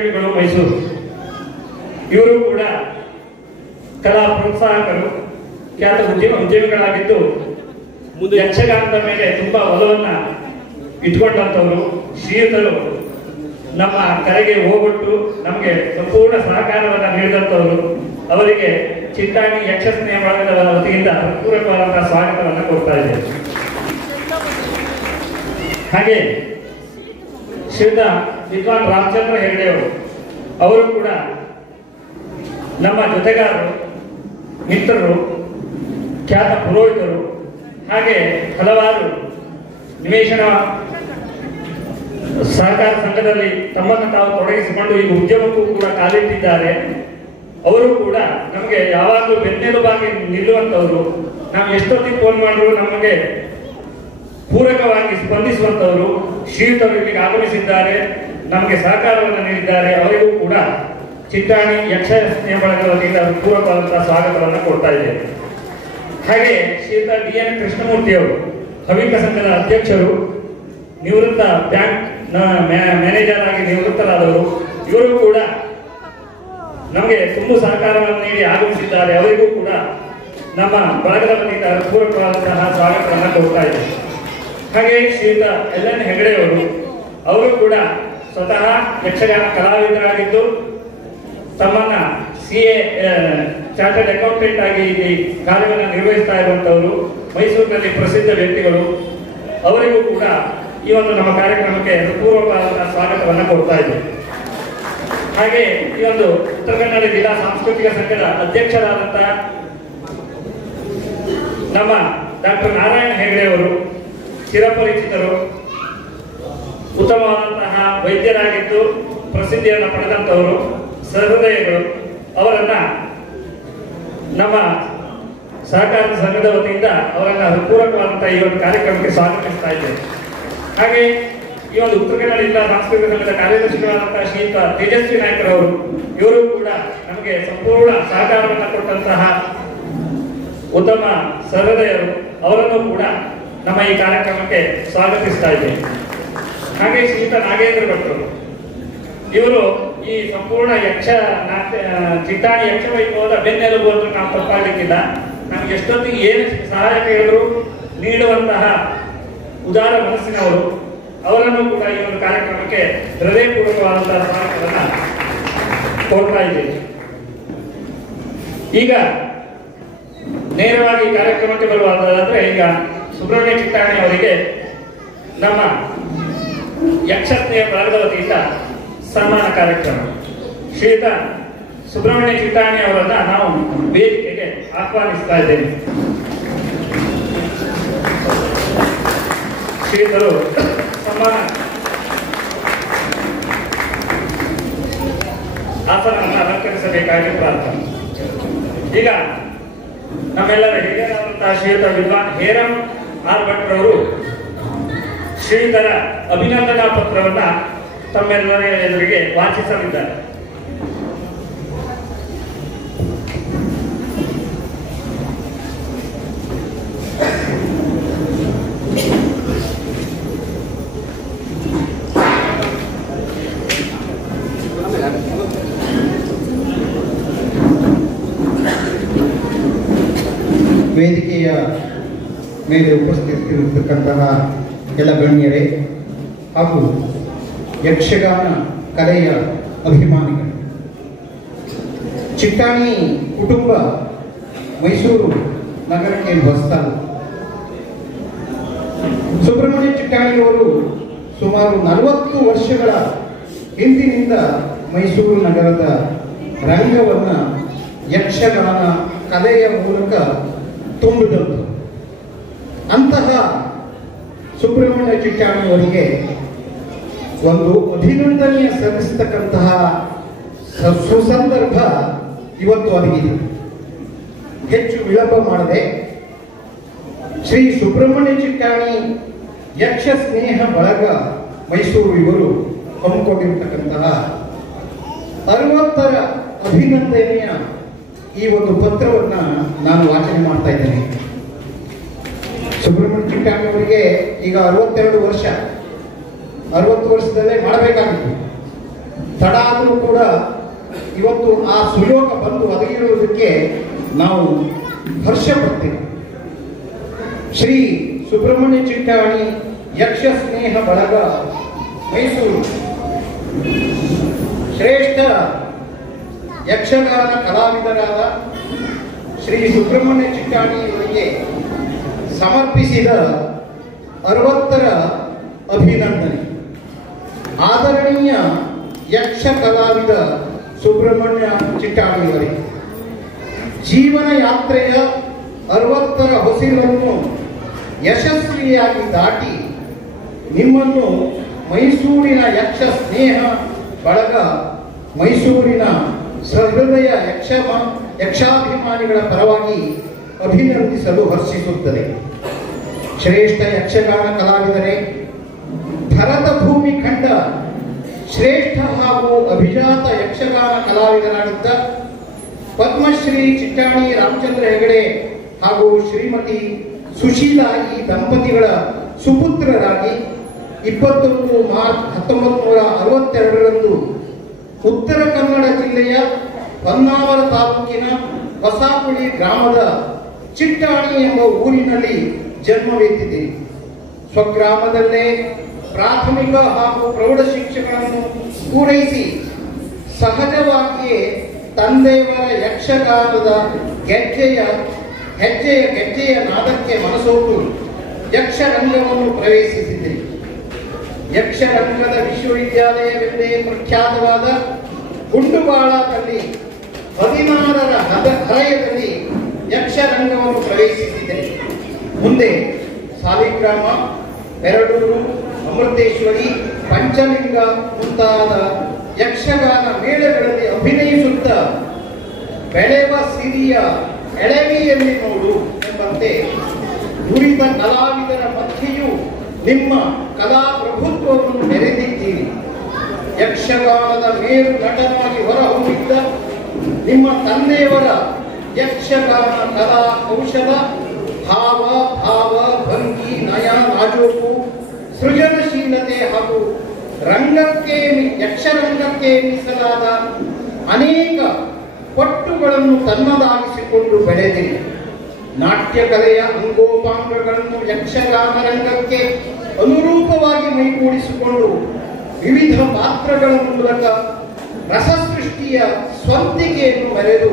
ಉದ್ಯಮಿಗಳು ಮೈಸೂರು. ಇವರು ಕೂಡ ಕಲಾ ಪ್ರೋತ್ಸಾಹಕರು, ಖ್ಯಾತ ಉದ್ಯಮಿಗಳಾಗಿದ್ದು ಯಕ್ಷಗಾನದ ಮೇಲೆ ತುಂಬಾ ಒಲವನ್ನ ಇಟ್ಕೊಂಡಂತವರು. ಶ್ರೀಯುತರು ನಮ್ಮ ಕರೆಗೆ ಹೋಗೊಟ್ಟು ನಮಗೆ ಸಂಪೂರ್ಣ ಸಹಕಾರವನ್ನ ನೀಡಿದಂತವರು. ಅವರಿಗೆ ಚಿಂತಾಣಿ ಯಕ್ಷ ಸ್ನೇಹ ಬಳಗದ ವತಿಯಿಂದ ಪೂರಕವಾದಂತಹ ಸ್ವಾಗತವನ್ನು ಕೊಡ್ತಾ ಇದ್ದೇವೆ. ಹಾಗೆ ಶ್ರೀಯುತ ವಿದ್ವಾನ್ ರಾಮಚಂದ್ರ ಹೆಗಡೆ ಅವರು ಕೂಡ ನಮ್ಮ ಜೊತೆಗಾರರು, ಮಿತ್ರರು, ಖ್ಯಾತ ಪುರೋಹಿತರು, ಹಾಗೆ ಹಲವಾರು ನಿವೇಶನ ಸಹಕಾರ ಸಂಘದಲ್ಲಿ ತಮ್ಮನ್ನು ತಾವು ತೊಡಗಿಸಿಕೊಂಡು ಈಗ ಉದ್ಯಮಕ್ಕೂ ಕೂಡ ಕಾಲಿಟ್ಟಿದ್ದಾರೆ. ಅವರು ಕೂಡ ನಮಗೆ ಯಾವಾಗಲೂ ಬೆನ್ನೆಲುಬಾಗಿ ನಿಲ್ಲುವಂತವರು. ನಾವು ಎಷ್ಟೊತ್ತಿಗೆ ಫೋನ್ ಮಾಡಿದ್ರು ನಮಗೆ ಪೂರಕವಾಗಿ ಸ್ಪಂದಿಸುವಂತವರು. ಶ್ರೀಯುತರು ಇಲ್ಲಿಗೆ ಆಗಮಿಸಿದ್ದಾರೆ, ನಮಗೆ ಸಹಕಾರವನ್ನು ನೀಡಿದ್ದಾರೆ. ಅವರಿಗೂ ಕೂಡ ಚಿಂತಾಣಿ ಯಕ್ಷ ಸ್ನೇಹ ಬಳಗದ ವತಿಯಿಂದ ಪೂರಕವಾದಂತಹ ಸ್ವಾಗತವನ್ನು ಕೊಡ್ತಾ ಇದ್ದೇವೆ. ಹಾಗೆ ಶ್ರೀಯುತ DN ಕೃಷ್ಣಮೂರ್ತಿ ಅವರು ಹವಿಕ ಸಂಘದ ಅಧ್ಯಕ್ಷರು, ನಿವೃತ್ತ ಬ್ಯಾಂಕ್ ಮ್ಯಾನೇಜರ್ ಆಗಿ ನಿವೃತ್ತರಾದವರು. ಇವರು ಕೂಡ ನಮಗೆ ತುಂಬು ಸಹಕಾರವನ್ನು ನೀಡಿ ಆಗಮಿಸಿದ್ದಾರೆ. ಅವರಿಗೂ ಕೂಡ ನಮ್ಮ ಬಳಗದ ವತಿಯಿಂದ ಪೂರಕವಾದಂತಹ ಸ್ವಾಗತವನ್ನು ಕೊಡ್ತಾ ಇದ್ದೇವೆ. ಹಾಗೆ ಶ್ರೀಯುತ LN ಹೆಗಡೆ ಅವರು ಕೂಡ ಸ್ವತಃ ಯಕ್ಷಗಾನ ಕಲಾವಿದರಾಗಿದ್ದು ತಮ್ಮನ್ನ CA ಚಾರ್ಟರ್ಡ್ ಅಕೌಂಟೆಂಟ್ ಆಗಿ ಇಲ್ಲಿ ಕಾರ್ಯವನ್ನು ನಿರ್ವಹಿಸ್ತಾ ಇರುವಂತವರು, ಮೈಸೂರಿನಲ್ಲಿ ಪ್ರಸಿದ್ಧ ವ್ಯಕ್ತಿಗಳು. ಅವರಿಗೂ ಕೂಡ ಈ ಒಂದು ನಮ್ಮ ಕಾರ್ಯಕ್ರಮಕ್ಕೆ ಪೂರ್ವಕವಾದ ಸ್ವಾಗತವನ್ನು ಕೊಡ್ತಾ ಇದ್ದೇವೆ. ಹಾಗೆ ಈ ಒಂದು ಉತ್ತರ ಕನ್ನಡ ಜಿಲ್ಲಾ ಸಾಂಸ್ಕೃತಿಕ ಸಂಘದ ಅಧ್ಯಕ್ಷರಾದಂತಹ ನಮ್ಮ ಡಾಕ್ಟರ್ ನಾರಾಯಣ ಹೆಗಡೆ ಅವರು ಚಿರಪರಿಚಿತರು, ಉತ್ತಮವಾದಂತಹ ವೈದ್ಯರಾಗಿದ್ದು ಪ್ರಸಿದ್ಧಿಯನ್ನು ಪಡೆದಂತವರು, ಸಹೃದಯಗಳು. ಅವರನ್ನ ನಮ್ಮ ಸಹಕಾರ ಸಂಘದ ವತಿಯಿಂದ ಅವರನ್ನ ಪೂರಕವಾದಂತಹ ಈ ಒಂದು ಕಾರ್ಯಕ್ರಮಕ್ಕೆ ಸ್ವಾಗತಿಸ್ತಾ ಇದ್ದೇವೆ. ಹಾಗೆ ಈ ಒಂದು ಉತ್ತರ ಕನ್ನಡ ಜಿಲ್ಲಾ ಸಾಂಸ್ಕೃತಿಕ ಸಂಘದ ಕಾರ್ಯದರ್ಶಿಗಳಾದಂತಹ ಶ್ರೀಯುತ ತೇಜಸ್ವಿ ನಾಯ್ಕರವರು, ಇವರು ಕೂಡ ನಮಗೆ ಸಂಪೂರ್ಣ ಸಹಕಾರವನ್ನು ಕೊಟ್ಟಂತಹ ಉತ್ತಮ ಸಹೃದಯರು. ಅವರನ್ನು ಕೂಡ ನಮ್ಮ ಈ ಕಾರ್ಯಕ್ರಮಕ್ಕೆ ಸ್ವಾಗತಿಸ್ತಾ ಇದ್ದೇವೆ. ಹಾಗೆ ಶ್ರೀಯುತ ನಾಗೇಂದ್ರ ಭಟ್ರು, ಇವರು ಈ ಸಂಪೂರ್ಣ ಚಿಂತಾಣಿ ಯಕ್ಷ ವೈಭವದ ಬೆನ್ನೆಲುಬು ಅಂತ ನಾವು ತಪ್ಪಾಗಲಿಕ್ಕಿಲ್ಲ. ನಮ್ಗೆ ಎಷ್ಟೊತ್ತಿಗೆ ಏನು ಸಹಾಯ ಕೇಳಿದ್ರು ನೀಡುವಂತಹ ಉದಾರ ಮನಸ್ಸಿನವರು. ಅವರನ್ನು ಕೂಡ ಈ ಒಂದು ಕಾರ್ಯಕ್ರಮಕ್ಕೆ ಹೃದಯಪೂರ್ವಕವಾದಂತಹ ಸ್ವಾಗತವನ್ನ ಕೊಡ್ತಾ ಇದ್ದೇವೆ. ಈಗ ನೇರವಾಗಿ ಕಾರ್ಯಕ್ರಮಕ್ಕೆ ಬರುವುದಾದ್ರೆ, ಈಗ ಸುಬ್ರಹ್ಮಣ್ಯ ಚಿಟ್ಟಾಣಿ ಅವರಿಗೆ ನಮ್ಮ ಯಕ್ಷ ಸ್ನೇಹ ಬಳಗದ ವತಿಯಿಂದ ಸನ್ಮಾನ ಕಾರ್ಯಕ್ರಮ. ಶ್ರೀಯುತ ಸುಬ್ರಹ್ಮಣ್ಯ ಚಿಟ್ಟಾಣಿ ಅವರನ್ನ ನಾವು ವೇದಿಕೆಗೆ ಆಹ್ವಾನಿಸ್ತಾ ಇದ್ದೇವೆ. ಶ್ರೀಯುತರು ಸನ್ಮಾನ ಆಸನವನ್ನು ಅಲಂಕರಿಸಬೇಕಾಗಿ ಪ್ರಾರ್ಥನೆ. ಈಗ ನಮ್ಮೆಲ್ಲರ ಹಿರಿಯರಾದಂತಹ ಶ್ರೀಯುತ ವಿದ್ವಾನ್ ಹೇರಂ ಆರ್ ಭಟ್ರವರು ಶ್ರೀಯುತರ ಅಭಿನಂದನಾ ಪತ್ರವನ್ನ ತಮ್ಮೆಲ್ಲರ ಎದುರಿಗೆ ವಾಚಿಸಲಿದ್ದಾರೆ. ವೇದಿಕೆಯ ಮೇಲೆ ಉಪಸ್ಥಿತರಿರತಕ್ಕಂತಹ ಎಲ್ಲ ಗಣ್ಯರೇ ಹಾಗೂ ಯಕ್ಷಗಾನ ಕಲೆಯ ಅಭಿಮಾನಿಗಳು, ಚಿಟ್ಟಾಣಿ ಕುಟುಂಬ ಮೈಸೂರು ನಗರಕ್ಕೆ ಹೊಸತಲ್ಲ. ಸುಬ್ರಹ್ಮಣ್ಯ ಚಿಟ್ಟಾಣಿಯವರು ಸುಮಾರು 40 ವರ್ಷಗಳ ಹಿಂದಿನಿಂದ ಮೈಸೂರು ನಗರದ ರಂಗವನ್ನು ಯಕ್ಷಗಾನ ಕಲೆಯ ಮೂಲಕ ತುಂಬಿದಂತು. ಅಂತಹ ಸುಬ್ರಹ್ಮಣ್ಯ ಚಿಟ್ಟಾಣಿಯವರಿಗೆ ಒಂದು ಅಭಿನಂದನೆಯ ಸಲ್ಲಿಸತಕ್ಕಂತಹ ಸುಸಂದರ್ಭ ಇವತ್ತು ಒದಗಿದೆ. ಹೆಚ್ಚು ವಿಳಂಬ ಮಾಡದೆ ಶ್ರೀ ಸುಬ್ರಹ್ಮಣ್ಯ ಚಿಟ್ಟಾಣಿ ಯಕ್ಷ ಸ್ನೇಹ ಬಳಗ ಮೈಸೂರು ಇವರು ಹಮ್ಮಿಕೊಂಡಿರತಕ್ಕಂತಹ 60ರ ಅಭಿನಂದನೆಯ ಈ ಒಂದು ಪತ್ರವನ್ನ ನಾನು ವಾಚನೆ ಮಾಡ್ತಾ ಇದ್ದೇನೆ. ಸುಬ್ರಹ್ಮಣ್ಯ ಚಿಟ್ಟಾಣಿ ಅವರಿಗೆ ಈಗ 62 ವರ್ಷ. 60 ವರ್ಷದಲ್ಲೇ ಮಾಡಬೇಕಾಗಿತ್ತು. ತಡ ಆದರೂ ಕೂಡ ಇವತ್ತು ಆ ಸುಯೋಗ ಬಂದು ಒದಗಿರುವುದಕ್ಕೆ ನಾವು ಹರ್ಷ ಪಡ್ತೇವೆ. ಶ್ರೀ ಸುಬ್ರಹ್ಮಣ್ಯ ಚಿಟ್ಟಾಣಿ ಯಕ್ಷ ಸ್ನೇಹ ಬಳಗ ಮೈಸೂರು ಶ್ರೇಷ್ಠ ಯಕ್ಷಗಾನ ಕಲಾವಿದರಾದ ಶ್ರೀ ಸುಬ್ರಹ್ಮಣ್ಯ ಚಿಟ್ಟಾಣಿ ಅವರಿಗೆ ಸಮರ್ಪಿಸಿದ 60ರ ಅಭಿನಂದನೆ. ಆದರಣೀಯ ಯಕ್ಷ ಕಲಾವಿದ ಸುಬ್ರಹ್ಮಣ್ಯ ಚಿಟ್ಟಾಣಿಯವರೇ, ಜೀವನ ಯಾತ್ರೆಯ 60ರ ಹೊಸಿಲನ್ನು ಯಶಸ್ವಿಯಾಗಿ ದಾಟಿ ನಿಮ್ಮನ್ನು ಮೈಸೂರಿನ ಯಕ್ಷ ಸ್ನೇಹ ಬಳಗ ಮೈಸೂರಿನ ಸಹೃದಯ ಯಕ್ಷಾಭಿಮಾನಿಗಳ ಪರವಾಗಿ ಅಭಿನಂದಿಸಲು ಹರ್ಷಿಸುತ್ತದೆ. ಶ್ರೇಷ್ಠ ಯಕ್ಷಗಾನ ಕಲಾವಿದರೇ, ಭರತ ಭೂಮಿ ಕಂಡ ಶ್ರೇಷ್ಠ ಹಾಗೂ ಅಭಿಜಾತ ಯಕ್ಷಗಾನ ಕಲಾವಿದರಾಗಿದ್ದ ಪದ್ಮಶ್ರೀ ಚಿಟ್ಟಾಣಿ ರಾಮಚಂದ್ರ ಹೆಗಡೆ ಹಾಗೂ ಶ್ರೀಮತಿ ಸುಶೀಲಾ ಈ ದಂಪತಿಗಳ ಸುಪುತ್ರರಾಗಿ 21 ಮಾರ್ಚ್ 1962ರಂದು ಉತ್ತರ ಕನ್ನಡ ಜಿಲ್ಲೆಯ ಹೊನ್ನಾವರ ತಾಲೂಕಿನ ಹೊಸಪುಳಿ ಗ್ರಾಮದ ಚಿಟ್ಟಾಣಿ ಎಂಬ ಊರಿನಲ್ಲಿ ಜನ್ಮವೆತ್ತಿದೆ. ಸ್ವಗ್ರಾಮದಲ್ಲೇ ಪ್ರಾಥಮಿಕ ಹಾಗೂ ಪ್ರೌಢ ಶಿಕ್ಷಣವನ್ನು ಪೂರೈಸಿ ಸಹಜವಾಗಿಯೇ ತಂದೆಯವರ ಯಕ್ಷಗಾನದ ಹೆಜ್ಜೆಯ ನಾದಕ್ಕೆ ಮನಸೋತು ಯಕ್ಷರಂಗವನ್ನು ಪ್ರವೇಶಿಸಿದೆ. ಯಕ್ಷರಂಗದ ವಿಶ್ವವಿದ್ಯಾಲಯವೆಂದೇ ಪ್ರಖ್ಯಾತವಾದ ಗುಂಡುಬಾಳದಲ್ಲಿ 16ರ ಹರೆಯದಲ್ಲಿ ಯಕ್ಷರಂಗವನ್ನು ಪ್ರವೇಶಿಸಿದೆ. ಮುಂದೆ ಸಾಲಿಗ್ರಾಮ, ಪೆರಡೂರು, ಅಮೃತೇಶ್ವರಿ, ಪಂಚಲಿಂಗ ಮುಂತಾದ ಯಕ್ಷಗಾನ ಮೇಳಗಳಲ್ಲಿ ಅಭಿನಯಿಸುತ್ತಾ ಬೆಳೆವ ಸಿರಿಯ ಎಳವಿಯಲ್ಲಿ ನೋಡು ಎಂಬಂತೆ ನುರಿತ ಕಲಾವಿದರ ಮಧ್ಯೆಯೂ ನಿಮ್ಮ ಕಲಾ ಪ್ರಭುತ್ವವನ್ನು ಮೆರೆದಿದ್ದೀರಿ. ಯಕ್ಷಗಾನದ ಮೇರು ನಟನಾಗಿ ಹೊರಹೊಮ್ಮಿದ್ದ ನಿಮ್ಮ ತಂದೆಯವರ ಯಕ್ಷಗಾನ ಕಲಾ ಕೌಶಲ, ಭಾವ ಭಾವ ಭಂಗಿ, ನಯ ನಾಜೂಕು, ಸೃಜನಶೀಲತೆ ಹಾಗೂ ಯಕ್ಷರಂಗಕ್ಕೆ ಮೀಸಲಾದ ಅನೇಕ ಪಟ್ಟುಗಳನ್ನು ತನ್ನದಾಗಿಸಿಕೊಂಡು ಬೆಳೆದಿರಿ. ನಾಟ್ಯ ಕಲೆಯ ಅಂಗೋಪಾಂಗಗಳನ್ನು ಯಕ್ಷಗಾನ ರಂಗಕ್ಕೆ ಅನುರೂಪವಾಗಿ ಮೈಗೂಡಿಸಿಕೊಂಡು ವಿವಿಧ ಪಾತ್ರಗಳ ಮೂಲಕ ರಸಸೃಷ್ಟಿಯ ಸ್ವಂತಿಕೆಯನ್ನು ಮೆರೆದು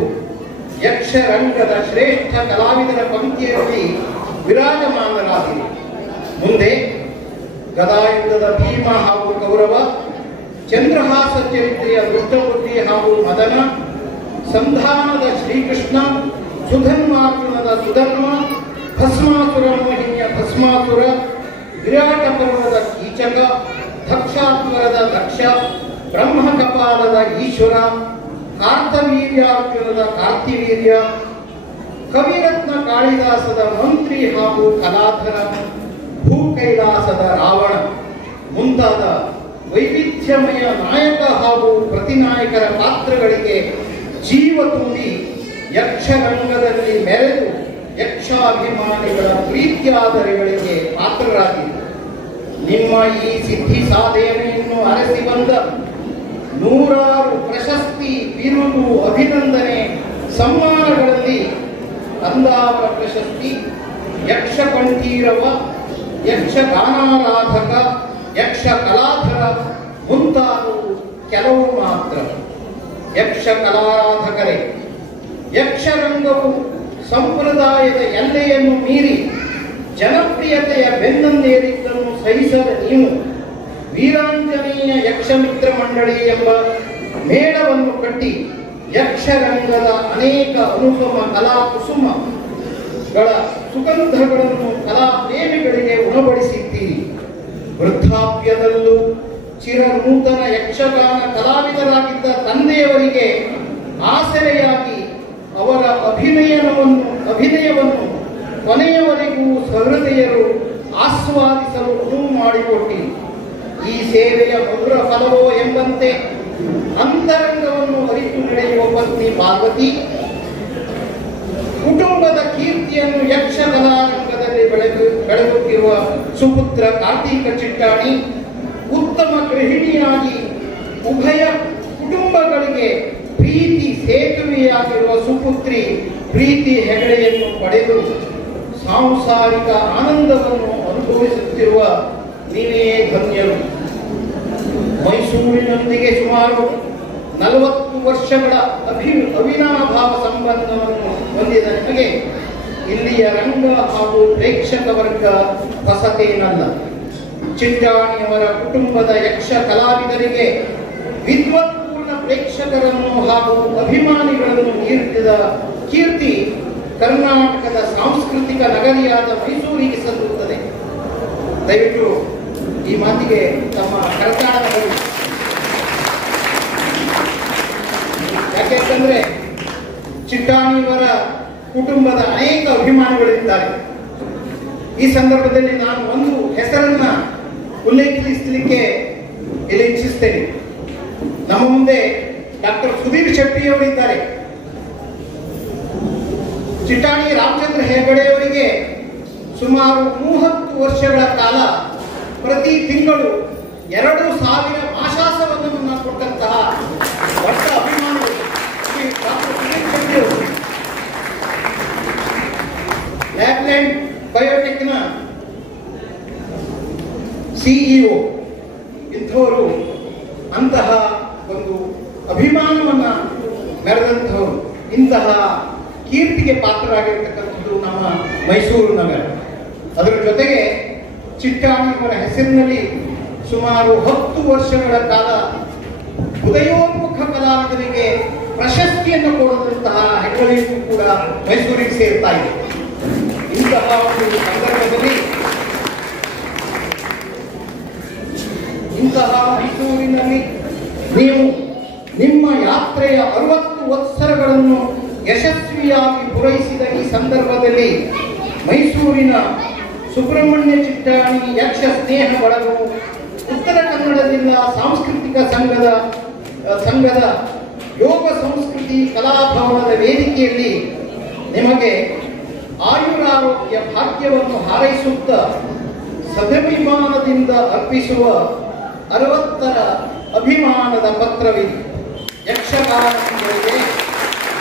ಯಕ್ಷರಂಗದ ಶ್ರೇಷ್ಠ ಕಲಾವಿದರ ಪಂಕ್ತಿಯಲ್ಲಿ ವಿರಾಜಮಾನರಾದಿರಿ. ಮುಂದೆ ಗದಾಯುದ್ಧದ ಭೀಮ ಹಾಗೂ ಕೌರವ, ಚಂದ್ರಹಾಸ ಚರಿತ್ರೆಯ ದುಷ್ಟಬುದ್ಧಿ ಹಾಗೂ ಮದನ, ಸಂಧಾನದ ಶ್ರೀಕೃಷ್ಣ, ಸುಧನ್ವಾರ್ಜುನದ ಸುಧರ್ಮ, ಭಸ್ಮಾಸುರ ಮೋಹಿನಿಯ ಭಸ್ಮಾಸುರ, ವಿರಾಟ ಪರ್ವದ ಕೀಚಕ, ದಕ್ಷಾತ್ವರದ ದಕ್ಷ, ಬ್ರಹ್ಮಕಪಾಲದ ಈಶ್ವರ, ಕಾರ್ತವೀರ್ಯಾರ್ಜುನದ ಕಾರ್ತಿವೀರ್ಯ, ಕವಿರತ್ನ ಕಾಳಿದಾಸದ ಮಂತ್ರಿ ಹಾಗೂ ಕಲಾಧರ, ಭೂಕೈಲಾಸದ ರಾವಣ ಮುಂತಾದ ವೈವಿಧ್ಯಮಯ ನಾಯಕ ಹಾಗೂ ಪ್ರತಿನಾಯಕರ ಪಾತ್ರಗಳಿಗೆ ಜೀವ ತುಂಬಿ ಯಕ್ಷರಂಗದಲ್ಲಿ ಮೆರೆದು ಯಕ್ಷಾಭಿಮಾನಿಗಳ ಪ್ರೀತ್ಯಾದರಗಳಿಗೆ ಪಾತ್ರರಾಗಿದೆ. ನಿಮ್ಮ ಈ ಸಿದ್ಧಿ ಸಾಧನೆಯನ್ನು ಅರಸಿ ಬಂದ 100 ಪ್ರಶಸ್ತಿ, ಬಿರುದು, ಅಭಿನಂದನೆ, ಸಮ್ಮಾನಗಳಲ್ಲಿ ಕಂದಾವರ ಪ್ರಶಸ್ತಿ, ಯಕ್ಷಕಂಠೀರವ, ಯಕ್ಷಗಾನಾರಾಧಕ, ಯಕ್ಷ ಕಲಾಧರ ಮುಂತಾದವು ಕೆಲವು ಮಾತ್ರ. ಯಕ್ಷ ಕಲಾರಾಧಕರೇ, ಯಕ್ಷರಂಗವು ಸಂಪ್ರದಾಯದ ಎಲ್ಲೆಯನ್ನು ಮೀರಿ ಜನಪ್ರಿಯತೆಯ ಬೆನ್ನನ್ನೇರಿದ್ದನ್ನು ಸಹಿಸದ ನೀವು ವೀರಾಂಜನೇಯ ಯಕ್ಷಮಿತ್ರ ಮಂಡಳಿ ಎಂಬ ಮೇಳವನ್ನು ಕಟ್ಟಿ ಯಕ್ಷರಂಗದ ಅನೇಕ ಅನುಪಮ ಕಲಾ ಕುಸುಮಗಳ ಸುಗಂಧಗಳನ್ನು ಕಲಾ ಪ್ರೇಮಿಗಳಿಗೆ ಉಣಬಡಿಸಿದ್ದೀರಿ. ವೃದ್ಧಾಪ್ಯದಲ್ಲೂ ಚಿರನೂತನ ಯಕ್ಷಗಾನ ಕಲಾವಿದರಾಗಿದ್ದ ತಂದೆಯವರಿಗೆ ಆಸರೆಯಾಗಿ ಅವರ ಅಭಿನಯವನ್ನು ಕೊನೆಯವರೆಗೂ ಸಹೃದಯರು ಆಸ್ವಾದಿಸಲು ಅನುವು ಮಾಡಿಕೊಟ್ಟಿರಿ. ಈ ಸೇವೆಯ ಮಧುರ ಫಲವೋ ಎಂಬಂತೆ ಅಂತರಂಗವನ್ನು ಅರಿತು ನಡೆಯುವ ಪತ್ನಿ ಪಾರ್ವತಿ, ಕುಟುಂಬದ ಕೀರ್ತಿಯನ್ನು ಯಕ್ಷಕಲಾರಂಗದಲ್ಲಿ ಬೆಳೆಯುತ್ತಿರುವ ಸುಪುತ್ರ ಕಾರ್ತೀಕ ಚಿಟ್ಟಾಣಿ, ಉತ್ತಮ ಗೃಹಿಣಿಯಾಗಿ ಉಭಯ ಕುಟುಂಬಗಳಿಗೆ ಪ್ರೀತಿ ಸೇತುವೆಯಾಗಿರುವ ಸುಪುತ್ರಿ ಪ್ರೀತಿ ಹೆಗಡೆಯನ್ನು ಪಡೆದು ಸಾಂಸಾರಿಕ ಆನಂದವನ್ನು ಅನುಭವಿಸುತ್ತಿರುವ ನೀವೇ ಧನ್ಯರು. ಮೈಸೂರಿನೊಂದಿಗೆ ಸುಮಾರು 40 ವರ್ಷಗಳ ಅವಿನಾಭಾವ ಸಂಬಂಧವನ್ನು ಹೊಂದಿದ ನಿಮಗೆ ಇಲ್ಲಿಯ ರಂಗ ಹಾಗೂ ಪ್ರೇಕ್ಷಕ ವರ್ಗ ಹೊಸತೇನಲ್ಲ. ಚಿಟ್ಟಾಣಿಯವರ ಕುಟುಂಬದ ಯಕ್ಷ ಕಲಾವಿದರಿಗೆ ವಿದ್ವತ್ಪೂರ್ಣ ಪ್ರೇಕ್ಷಕರನ್ನು ಹಾಗೂ ಅಭಿಮಾನಿಗಳನ್ನು ನೀಡಿದ ಕೀರ್ತಿ ಕರ್ನಾಟಕದ ಸಾಂಸ್ಕೃತಿಕ ನಗರಿಯಾದ ಮೈಸೂರಿಗೆ ಸಲ್ಲುತ್ತದೆ. ದಯವಿಟ್ಟು ಈ ಮಾತಿಗೆ ತಮ್ಮ ಕರತಾಳಗಳು. ಯಾಕೆಂತಂದ್ರೆ ಚಿಟ್ಟಾಣಿಯವರ ಕುಟುಂಬದ ಅನೇಕ ಅಭಿಮಾನಿಗಳಿದ್ದಾರೆ. ಈ ಸಂದರ್ಭದಲ್ಲಿ ನಾನು ಒಂದು ಹೆಸರನ್ನ ಉಲ್ಲೇಖಿಸಲಿಕ್ಕೆ ಇಲ್ಲಿ ಇಚ್ಛಿಸ್ತೇನೆ. ನಮ್ಮ ಮುಂದೆ ಡಾಕ್ಟರ್ ಸುಧೀರ್ ಶೆಟ್ಟಿಯವರಿದ್ದಾರೆ. ಚಿಟ್ಟಾಣಿ ರಾಮಚಂದ್ರ ಹೆಗಡೆಯವರಿಗೆ ಸುಮಾರು 30 ವರ್ಷಗಳ ಕಾಲ ಪ್ರತಿ ತಿಂಗಳು 2,000 ಮಾಸಾಸವನ್ನು ಕೊಟ್ಟಂತಹ ದೊಡ್ಡ ಅಭಿಮಾನಿಗಳು ಡಾಕ್ಟರ್ ಸುಧೀರ್ ಶೆಟ್ಟಿಯವರು. ಲ್ಯಾಬ್ಲ್ಯಾಂಡ್ ಬಯೋಟೆಕ್ನ ಸಿಇಒ. ಇಂಥವರು ಅಂತಹ ಒಂದು ಅಭಿಮಾನವನ್ನ ಮೆರೆದಂಥವರು. ಇಂತಹ ಕೀರ್ತಿಗೆ ಪಾತ್ರರಾಗಿರ್ತಕ್ಕಂಥದ್ದು ನಮ್ಮ ಮೈಸೂರು ನಗರ. ಅದರ ಜೊತೆಗೆ ಚಿಟ್ಟಾಣಿಯವರ ಹೆಸರಿನಲ್ಲಿ ಸುಮಾರು 10 ವರ್ಷಗಳ ಕಾಲ ಉದಯೋನ್ಮುಖ ಕಲಾವಿದರಿಗೆ ಪ್ರಶಸ್ತಿಯನ್ನು ಕೊಡುವಂತಹ ಹೆಗ್ಗಳಿಕೆಯೂ ಕೂಡ ಮೈಸೂರಿಗೆ ಸೇರ್ತಾ ಇದೆ. ಇಂತಹ ಒಂದು ಸಂದರ್ಭದಲ್ಲಿ ಇಂತಹ ಮೈಸೂರಿನಲ್ಲಿ ನೀವು ನಿಮ್ಮ ಯಾತ್ರೆಯ 60 ವತ್ಸರಗಳನ್ನು ಯಶಸ್ವಿಯಾಗಿ ಪೂರೈಸಿದ ಈ ಸಂದರ್ಭದಲ್ಲಿ ಮೈಸೂರಿನ ಸುಬ್ರಹ್ಮಣ್ಯ ಚಿಟ್ಟಾಣಿ ಯಕ್ಷ ಸ್ನೇಹ ಬಳಗವು ಉತ್ತರ ಕನ್ನಡ ಜಿಲ್ಲಾ ಸಾಂಸ್ಕೃತಿಕ ಸಂಘದ ಯೋಗ ಸಂಸ್ಕೃತಿ ಕಲಾಭವನದ ವೇದಿಕೆಯಲ್ಲಿ ನಿಮಗೆ ಆಯುರಾರೋಗ್ಯ ಭಾಗ್ಯವನ್ನು ಹಾರೈಸುತ್ತಾ ಸದಭಿಮಾನದಿಂದ ಅರ್ಪಿಸುವ 60ರ ಅಭಿಮಾನದ ಪತ್ರವಿದೆ. ಯಕ್ಷಗಾನಗಳಿಗೆ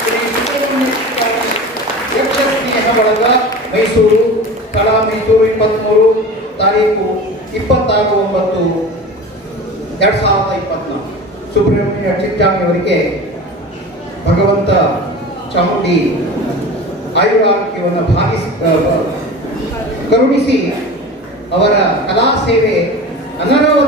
ಶ್ರೀ ಸುಬ್ರಹ್ಮಣ್ಯ ಚಿಟ್ಟಾಣಿ ಯಕ್ಷ ಸ್ನೇಹ ಬಳಗ, ಮೈಸೂರು, ಸ್ಥಳ ಮೈಸೂರು 23, ತಾರೀಕು 26/9/2024. ಸುಬ್ರಹ್ಮಣ್ಯ ಚಿಟ್ಟಾಣಿ ಅವರಿಗೆ ಭಗವಂತ ಚಾಮುಂಡಿ ಆಯುರಾರೋಗ್ಯವನ್ನು ಕರುಣಿಸಿ ಅವರ ಕಲಾ ಸೇವೆ ಅನರವ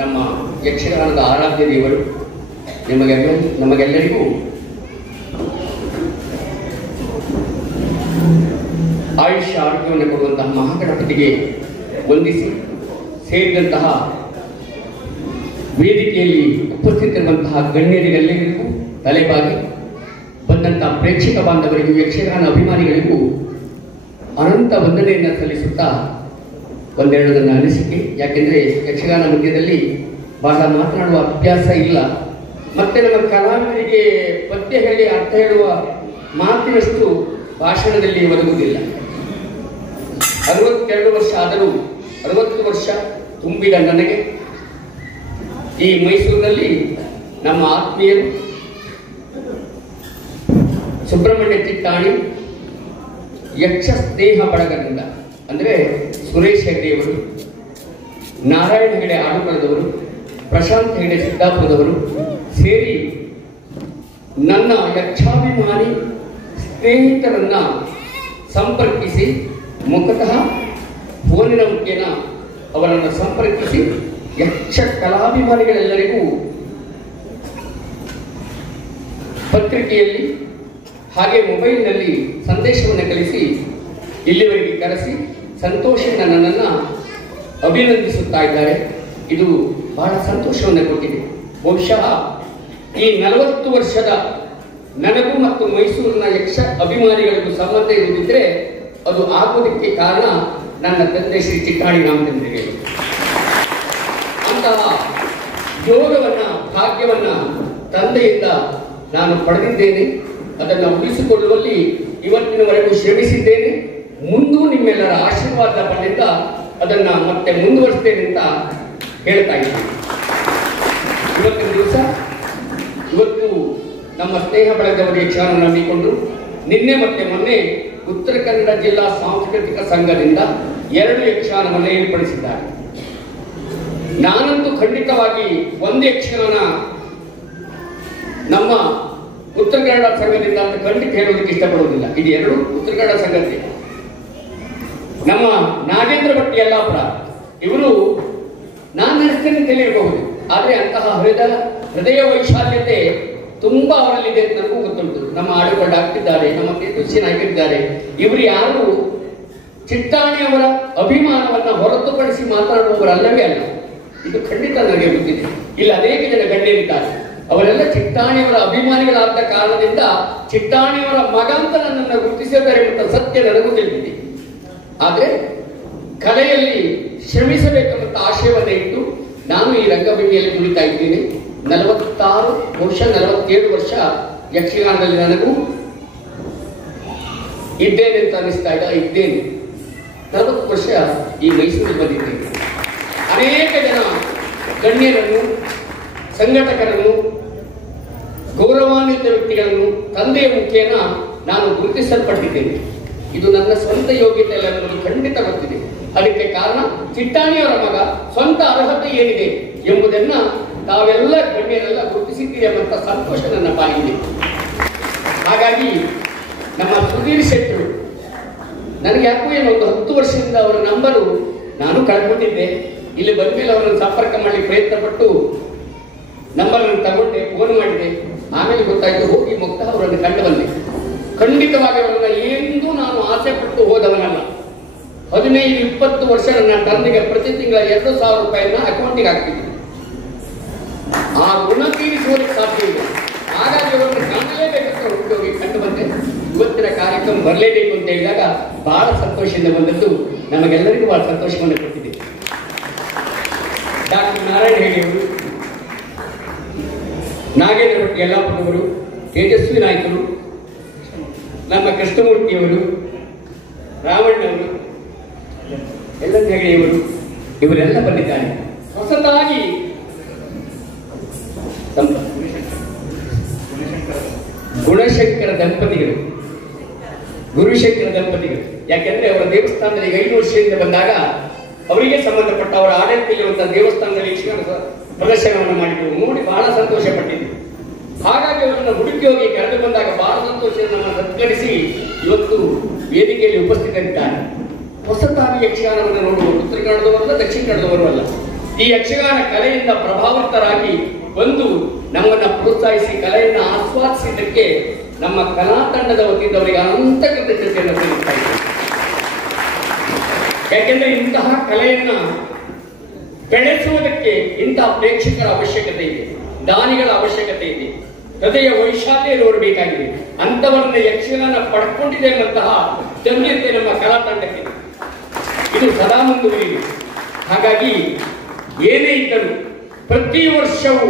ನಮ್ಮ ಯಕ್ಷಗಾನದ ಆರಾಧ್ಯ ದೇವರು, ನಮಗೆಲ್ಲರಿಗೂ ಆಯುಷ್ಯ ಆರೋಗ್ಯವನ್ನು ಕೊಡುವಂತಹ ಮಹಾಗಣಪತಿಗೆ ವಂದಿಸಿ, ಸೇರಿದಂತಹ ವೇದಿಕೆಯಲ್ಲಿ ಉಪಸ್ಥಿತರಿರುವಂತಹ ಗಣ್ಯರಿಗೆಲ್ಲರಿಗೂ ತಲೆಬಾಗಿ, ಬಂದಂತಹ ಪ್ರೇಕ್ಷಕ ಬಾಂಧವರಿಗೂ ಯಕ್ಷಗಾನ ಅಭಿಮಾನಿಗಳಿಗೂ ಅನಂತ ವಂದನೆಯನ್ನು ಸಲ್ಲಿಸುತ್ತಾ ಒಂದೆರಡು ನನ್ನ ಅನಿಸಿಕೆ. ಯಾಕೆಂದರೆ ಯಕ್ಷಗಾನ ಮಧ್ಯದಲ್ಲಿ ಬಹಳ ಮಾತನಾಡುವ ಅಭ್ಯಾಸ ಇಲ್ಲ, ಮತ್ತೆ ನಮ್ಮ ಕಲಾವಿದರಿಗೆ ಪದ್ಯ ಹೇಳಿ ಅರ್ಥ ಹೇಳುವ ಮಾತಿನಷ್ಟು ಭಾಷಣದಲ್ಲಿ ಒದಗುವುದಿಲ್ಲ. 62 ವರ್ಷ ಆದರೂ 60 ವರ್ಷ ತುಂಬಿದ ನನಗೆ ಈ ಮೈಸೂರಿನಲ್ಲಿ ನಮ್ಮ ಆತ್ಮೀಯರು ಸುಬ್ರಹ್ಮಣ್ಯ ಚಿಟ್ಟಾಣಿ ಯಕ್ಷ ಸ್ನೇಹ ಬಳಗದಿಂದ, ಅಂದರೆ ಸುರೇಶ್ ಹೆಗಡೆಯವರು, ನಾರಾಯಣ ಹೆಗಡೆ ಆಡುಪುರದವರು, ಪ್ರಶಾಂತ್ ಹೆಗಡೆ ಸಿದ್ದಾಪುರದವರು ಸೇರಿ ನನ್ನ ಯಕ್ಷಾಭಿಮಾನಿ ಸ್ನೇಹಿತರನ್ನ ಸಂಪರ್ಕಿಸಿ, ಮುಖತಃ ಫೋನಿನ ಮುಖೇನ ಅವರನ್ನು ಸಂಪರ್ಕಿಸಿ ಯಕ್ಷ ಕಲಾಭಿಮಾನಿಗಳೆಲ್ಲರಿಗೂ ಪತ್ರಿಕೆಯಲ್ಲಿ ಹಾಗೆ ಮೊಬೈಲ್ನಲ್ಲಿ ಸಂದೇಶವನ್ನು ಕಳಿಸಿ ಇಲ್ಲಿವರೆಗೆ ಕರೆಸಿ ಸಂತೋಷದಿಂದ ನನ್ನನ್ನು ಅಭಿನಂದಿಸುತ್ತಾ ಇದ್ದಾರೆ. ಇದು ಬಹಳ ಸಂತೋಷವನ್ನು ಕೊಟ್ಟಿದೆ. ಬಹುಶಃ ಈ 40 ವರ್ಷದ ನನಗೂ ಮತ್ತು ಮೈಸೂರಿನ ಯಕ್ಷ ಅಭಿಮಾನಿಗಳಿಗೂ ಸಂಬಂಧ ಇರುವುದಿದ್ರೆ ಅದು ಆಗೋದಕ್ಕೆ ಕಾರಣ ನನ್ನ ತಂದೆ ಶ್ರೀ ಚಿಟ್ಟಾಣಿ ರಾಮಚಂದ್ರಿಗೆ. ಅಂತಹ ಯೋಗವನ್ನ, ಭಾಗ್ಯವನ್ನ ತಂದೆಯಿಂದ ನಾನು ಪಡೆದಿದ್ದೇನೆ. ಅದನ್ನು ಉಳಿಸಿಕೊಳ್ಳುವಲ್ಲಿ ಇವತ್ತಿನವರೆಗೂ ಶ್ರಮಿಸಿದ್ದೇನೆ. ಮುಂದೂ ನಿಮ್ಮೆಲ್ಲರ ಆಶೀರ್ವಾದ ಬಲದಿಂದ ಅದನ್ನ ಮತ್ತೆ ಮುಂದುವರಿಸ್ತೇನೆ ಅಂತ ಹೇಳ್ತಾ ಇದ್ದೀನಿ. ಇವತ್ತಿನ ದಿವಸ, ಇವತ್ತು ನಮ್ಮ ಸ್ನೇಹ ಬಳಗದವರು ಯಕ್ಷಗಾನ ನಂಬಿಕೊಂಡು ನಿನ್ನೆ ಮತ್ತೆ ಮೊನ್ನೆ ಉತ್ತರ ಕನ್ನಡ ಜಿಲ್ಲಾ ಸಾಂಸ್ಕೃತಿಕ ಸಂಘದಿಂದ 2 ಯಕ್ಷಗಾನವನ್ನು ಏರ್ಪಡಿಸಿದ್ದಾರೆ. ನಾನಂತೂ ಖಂಡಿತವಾಗಿ ಒಂದು ಯಕ್ಷಗಾನ ನಮ್ಮ ಉತ್ತರ ಕನ್ನಡ ಸಂಘದಿಂದ ಅಂತ ಖಂಡಿತ ಹೇಳೋದಕ್ಕೆ ಇಷ್ಟಪಡುವುದಿಲ್ಲ. ಇದು 2 ಉತ್ತರ ಕನ್ನಡ ಸಂಘಕ್ಕೆ. ನಮ್ಮ ನಾಗೇಂದ್ರ ಭಟ್ ಯಲ್ಲಾಪುರ ಇವರು ನಾನು ನಡೆಸ್ತೇನೆ ಅಂತ ಹೇಳಿರಬಹುದು, ಆದರೆ ಅಂತಹ ಹೃದಯ ವೈಶಾಲ್ಯತೆ ತುಂಬಾ ಅವರಲ್ಲಿದೆ ಅಂತ ನನಗೂ ಗೊತ್ತುಂಟು. ನಮ್ಮ ಆಡುಗಳು ಆಗ್ತಿದ್ದಾರೆ, ನಮ್ಮ ತೇಜಸ್ವಿ ನಾಯಕರಿದ್ದಾರೆ. ಇವರು ಯಾರು ಚಿಟ್ಟಾಣಿಯವರ ಅಭಿಮಾನವನ್ನ ಹೊರತುಪಡಿಸಿ ಮಾತನಾಡುವವರಲ್ಲವೇ ಅಲ್ಲ. ಇದು ಖಂಡಿತ ನನಗೆ ಗೊತ್ತಿದೆ. ಇಲ್ಲಿ ಅನೇಕ ಜನ ಗಣ್ಯರಿದ್ದಾರೆ, ಅವರೆಲ್ಲ ಚಿಟ್ಟಾಣಿಯವರ ಅಭಿಮಾನಿಗಳಾದ ಕಾರಣದಿಂದ ಚಿಟ್ಟಾಣಿಯವರ ಮಗ ಅಂತ ನನ್ನನ್ನು ಗುರುತಿಸಿದ್ದಾರೆ ಎಂಬ ಸತ್ಯ ನನಗೂ ತಿಳಿದಿದೆ. ಆದರೆ ಕಲೆಯಲ್ಲಿ ಶ್ರಮಿಸಬೇಕೆಂಬ ಆಶಯವನ್ನು ಇಟ್ಟು ನಾನು ಈ ರಂಗಭೂಮಿಯಲ್ಲಿ ದುಡಿತಾ ಇದ್ದೇನೆ. 46 ಬಹುಶಃ 47 ವರ್ಷ ಯಕ್ಷಗಾನದಲ್ಲಿ ನನಗೂ ಇದ್ದೇನೆ ಅಂತ ಅನಿಸ್ತಾ ಇದ್ದೇನೆ. 40 ವರ್ಷ ಈ ಮೈಸೂರಿಗೆ ಬಂದಿದ್ದೇನೆ. ಅನೇಕ ಜನ ಗಣ್ಯರನ್ನು, ಸಂಘಟಕರನ್ನು, ಗೌರವಾನ್ವಿತ ವ್ಯಕ್ತಿಗಳನ್ನು ತಂದೆಯ ಮುಖೇನ ನಾನು ಗುರುತಿಸಲ್ಪಟ್ಟಿದ್ದೇನೆ. ಇದು ನನ್ನ ಸ್ವಂತ ಯೋಗ್ಯತೆ ಅಲ್ಲ ಅನ್ನೋದು ಖಂಡಿತ ಗೊತ್ತಿದೆ. ಅದಕ್ಕೆ ಕಾರಣ ಚಿಟ್ಟಾಣಿಯವರ ಮಗ ಸ್ವಂತ ಅರ್ಹತೆ ಏನಿದೆ ಎಂಬುದನ್ನ ತಾವೆಲ್ಲ ಗಣ್ಯರೆಲ್ಲ ಗುರುತಿಸಿದ್ದೀರಿ ಎಂಬಂತ ಸಂತೋಷ ನನ್ನ ಪಾಲಿದೆ. ಹಾಗಾಗಿ ನಮ್ಮ ಸುಧೀರ್ ಶೆಟ್ಟರು ನನಗೆ ಯಾಕೋ ಒಂದು 10 ವರ್ಷದಿಂದ ಅವರ ನಂಬರು ನಾನು ಕಳ್ಕೊಂಡಿದ್ದೆ. ಇಲ್ಲಿ ಬಂದ್ಮೇಲೆ ಅವರನ್ನು ಸಂಪರ್ಕ ಮಾಡಲಿಕ್ಕೆ ಪ್ರಯತ್ನ ಪಟ್ಟು ನಂಬರ್ ತಗೊಂಡೆ, ಫೋನ್ ಮಾಡಿದೆ. ಆಮೇಲೆ ಗೊತ್ತಾಯ್ತು, ಹೋಗಿ ಮುಕ್ತ ಅವರನ್ನು ಕಂಡು ಬಂದೆ. ಖಂಡಿತವಾಗಿ ಅವರನ್ನ ಎಂದೂ ನಾನು ಆಸೆ ಪಟ್ಟು ಹೋದವನಲ್ಲ. 15-20 ವರ್ಷ ನನ್ನ ತಂದೆಗೆ ಪ್ರತಿ ತಿಂಗಳ 2,000 ರೂಪಾಯಿನ ಅಕೌಂಟಿಗೆ ಹಾಕ್ತಿದ್ದೆ. ಆ ಋಣ ತೀರಿಸುವುದಕ್ಕೆ ಸಾಧ್ಯ ಇಲ್ಲ. ಹಾಗಾಗಿ ಅವರನ್ನು ಕಾಣಲೇಬೇಕಂತ ಹೋಗಿ ಕಂಡು ಬಂದೆ. ಇವತ್ತಿನ ಕಾರ್ಯಕ್ರಮ ಬರಲೇಬೇಕು ಅಂತ ಹೇಳಿದಾಗ ಬಹಳ ಸಂತೋಷದಿಂದ ಬಂದದ್ದು ನಮಗೆಲ್ಲರಿಗೂ ಬಹಳ ಸಂತೋಷವನ್ನು ಕೊಟ್ಟಿದೆ. ಡಾಕ್ಟರ್ ನಾರಾಯಣ ಹೆಗಡೆಯವರು, ನಾಗೇಂದ್ರ ಭಟ್ ಯಲ್ಲಾಪುರದವರು, ತೇಜಸ್ವಿ ನಾಯಕರು, ನಮ್ಮ ಕೃಷ್ಣಮೂರ್ತಿಯವರು, ರಾಮಣ್ಣವರು, ಎಲ್ಲ ಹೆಗಡೆಯವರು ಇವರೆಲ್ಲ ಬಂದಿದ್ದಾರೆ. ಹೊಸದಾಗಿ ಗುಣಶಂಕರ ದಂಪತಿಗಳು, ಗುರುಶಂಕರ ದಂಪತಿಗಳು. ಯಾಕೆಂದ್ರೆ ಅವರ ದೇವಸ್ಥಾನದಲ್ಲಿ 5 ವರ್ಷದಿಂದ ಬಂದಾಗ ಅವರಿಗೆ ಸಂಬಂಧಪಟ್ಟ ಅವರ ಆಡಳಿತದಲ್ಲಿರುವಂತಹ ದೇವಸ್ಥಾನದಲ್ಲಿ ಯಕ್ಷಗಾನ ಪ್ರದರ್ಶನವನ್ನು ಮಾಡಿದ್ರು. ನೋಡಿ ಬಹಳ ಸಂತೋಷ ಪಟ್ಟಿದ್ರು. ಹಾಗಾಗಿ ಅವರನ್ನು ಹುಡುಕಿ ಹೋಗಿ ಕರೆದು ಬಂದಾಗ ಬಹಳ ಸಂತೋಷ ನಮ್ಮನ್ನು ಸತ್ಕರಿಸಿ ಇವತ್ತು ವೇದಿಕೆಯಲ್ಲಿ ಉಪಸ್ಥಿತರಿದ್ದಾರೆ. ಹೊಸತಾಗಿ ಯಕ್ಷಗಾನವನ್ನು ನೋಡುವ ಉತ್ತರ ಕನ್ನಡದವರಲ್ಲ, ದಕ್ಷಿಣ ಕನ್ನಡದವರು ಅಲ್ಲ, ಈ ಯಕ್ಷಗಾನ ಕಲೆಯಿಂದ ಪ್ರಭಾವಿತರಾಗಿ ಬಂದು ನಮ್ಮನ್ನ ಪ್ರೋತ್ಸಾಹಿಸಿ ಕಲೆಯನ್ನು ಆಸ್ವಾದಿಸಿದ್ದಕ್ಕೆ ನಮ್ಮ ಕಲಾ ತಂಡದ ವತಿಯಿಂದ ಅವರಿಗೆ ಅನಂತ ಕೃತಜ್ಞತೆಯನ್ನು ಸಲ್ಲಿಸ್ತಾ ಇದ್ದೇನೆ. ಯಾಕೆಂದ್ರೆ ಇಂತಹ ಕಲೆಯನ್ನ ಬೆಳೆಸುವುದಕ್ಕೆ ಇಂತಹ ಪ್ರೇಕ್ಷಕರ ಅವಶ್ಯಕತೆ ಇದೆ, ದಾನಿಗಳ ಅವಶ್ಯಕತೆ ಇದೆ, ಹೃದಯ ವೈಶಾಲ್ಯ ನೋಡಬೇಕಾಗಿದೆ. ಅಂತವರನ್ನ ಯಕ್ಷಗಾನ ಪಡ್ಕೊಂಡಿದೆ ಎಂಬಂತಹ ಧನ್ಯತೆ ನಮ್ಮ ಕಲಾ ತಂಡಕ್ಕೆ ಇದು ಸದಾ ಮುಂದುವರಿಯಿದೆ. ಹಾಗಾಗಿ ಏನೇ ಇದ್ದರೂ ಪ್ರತಿ ವರ್ಷವೂ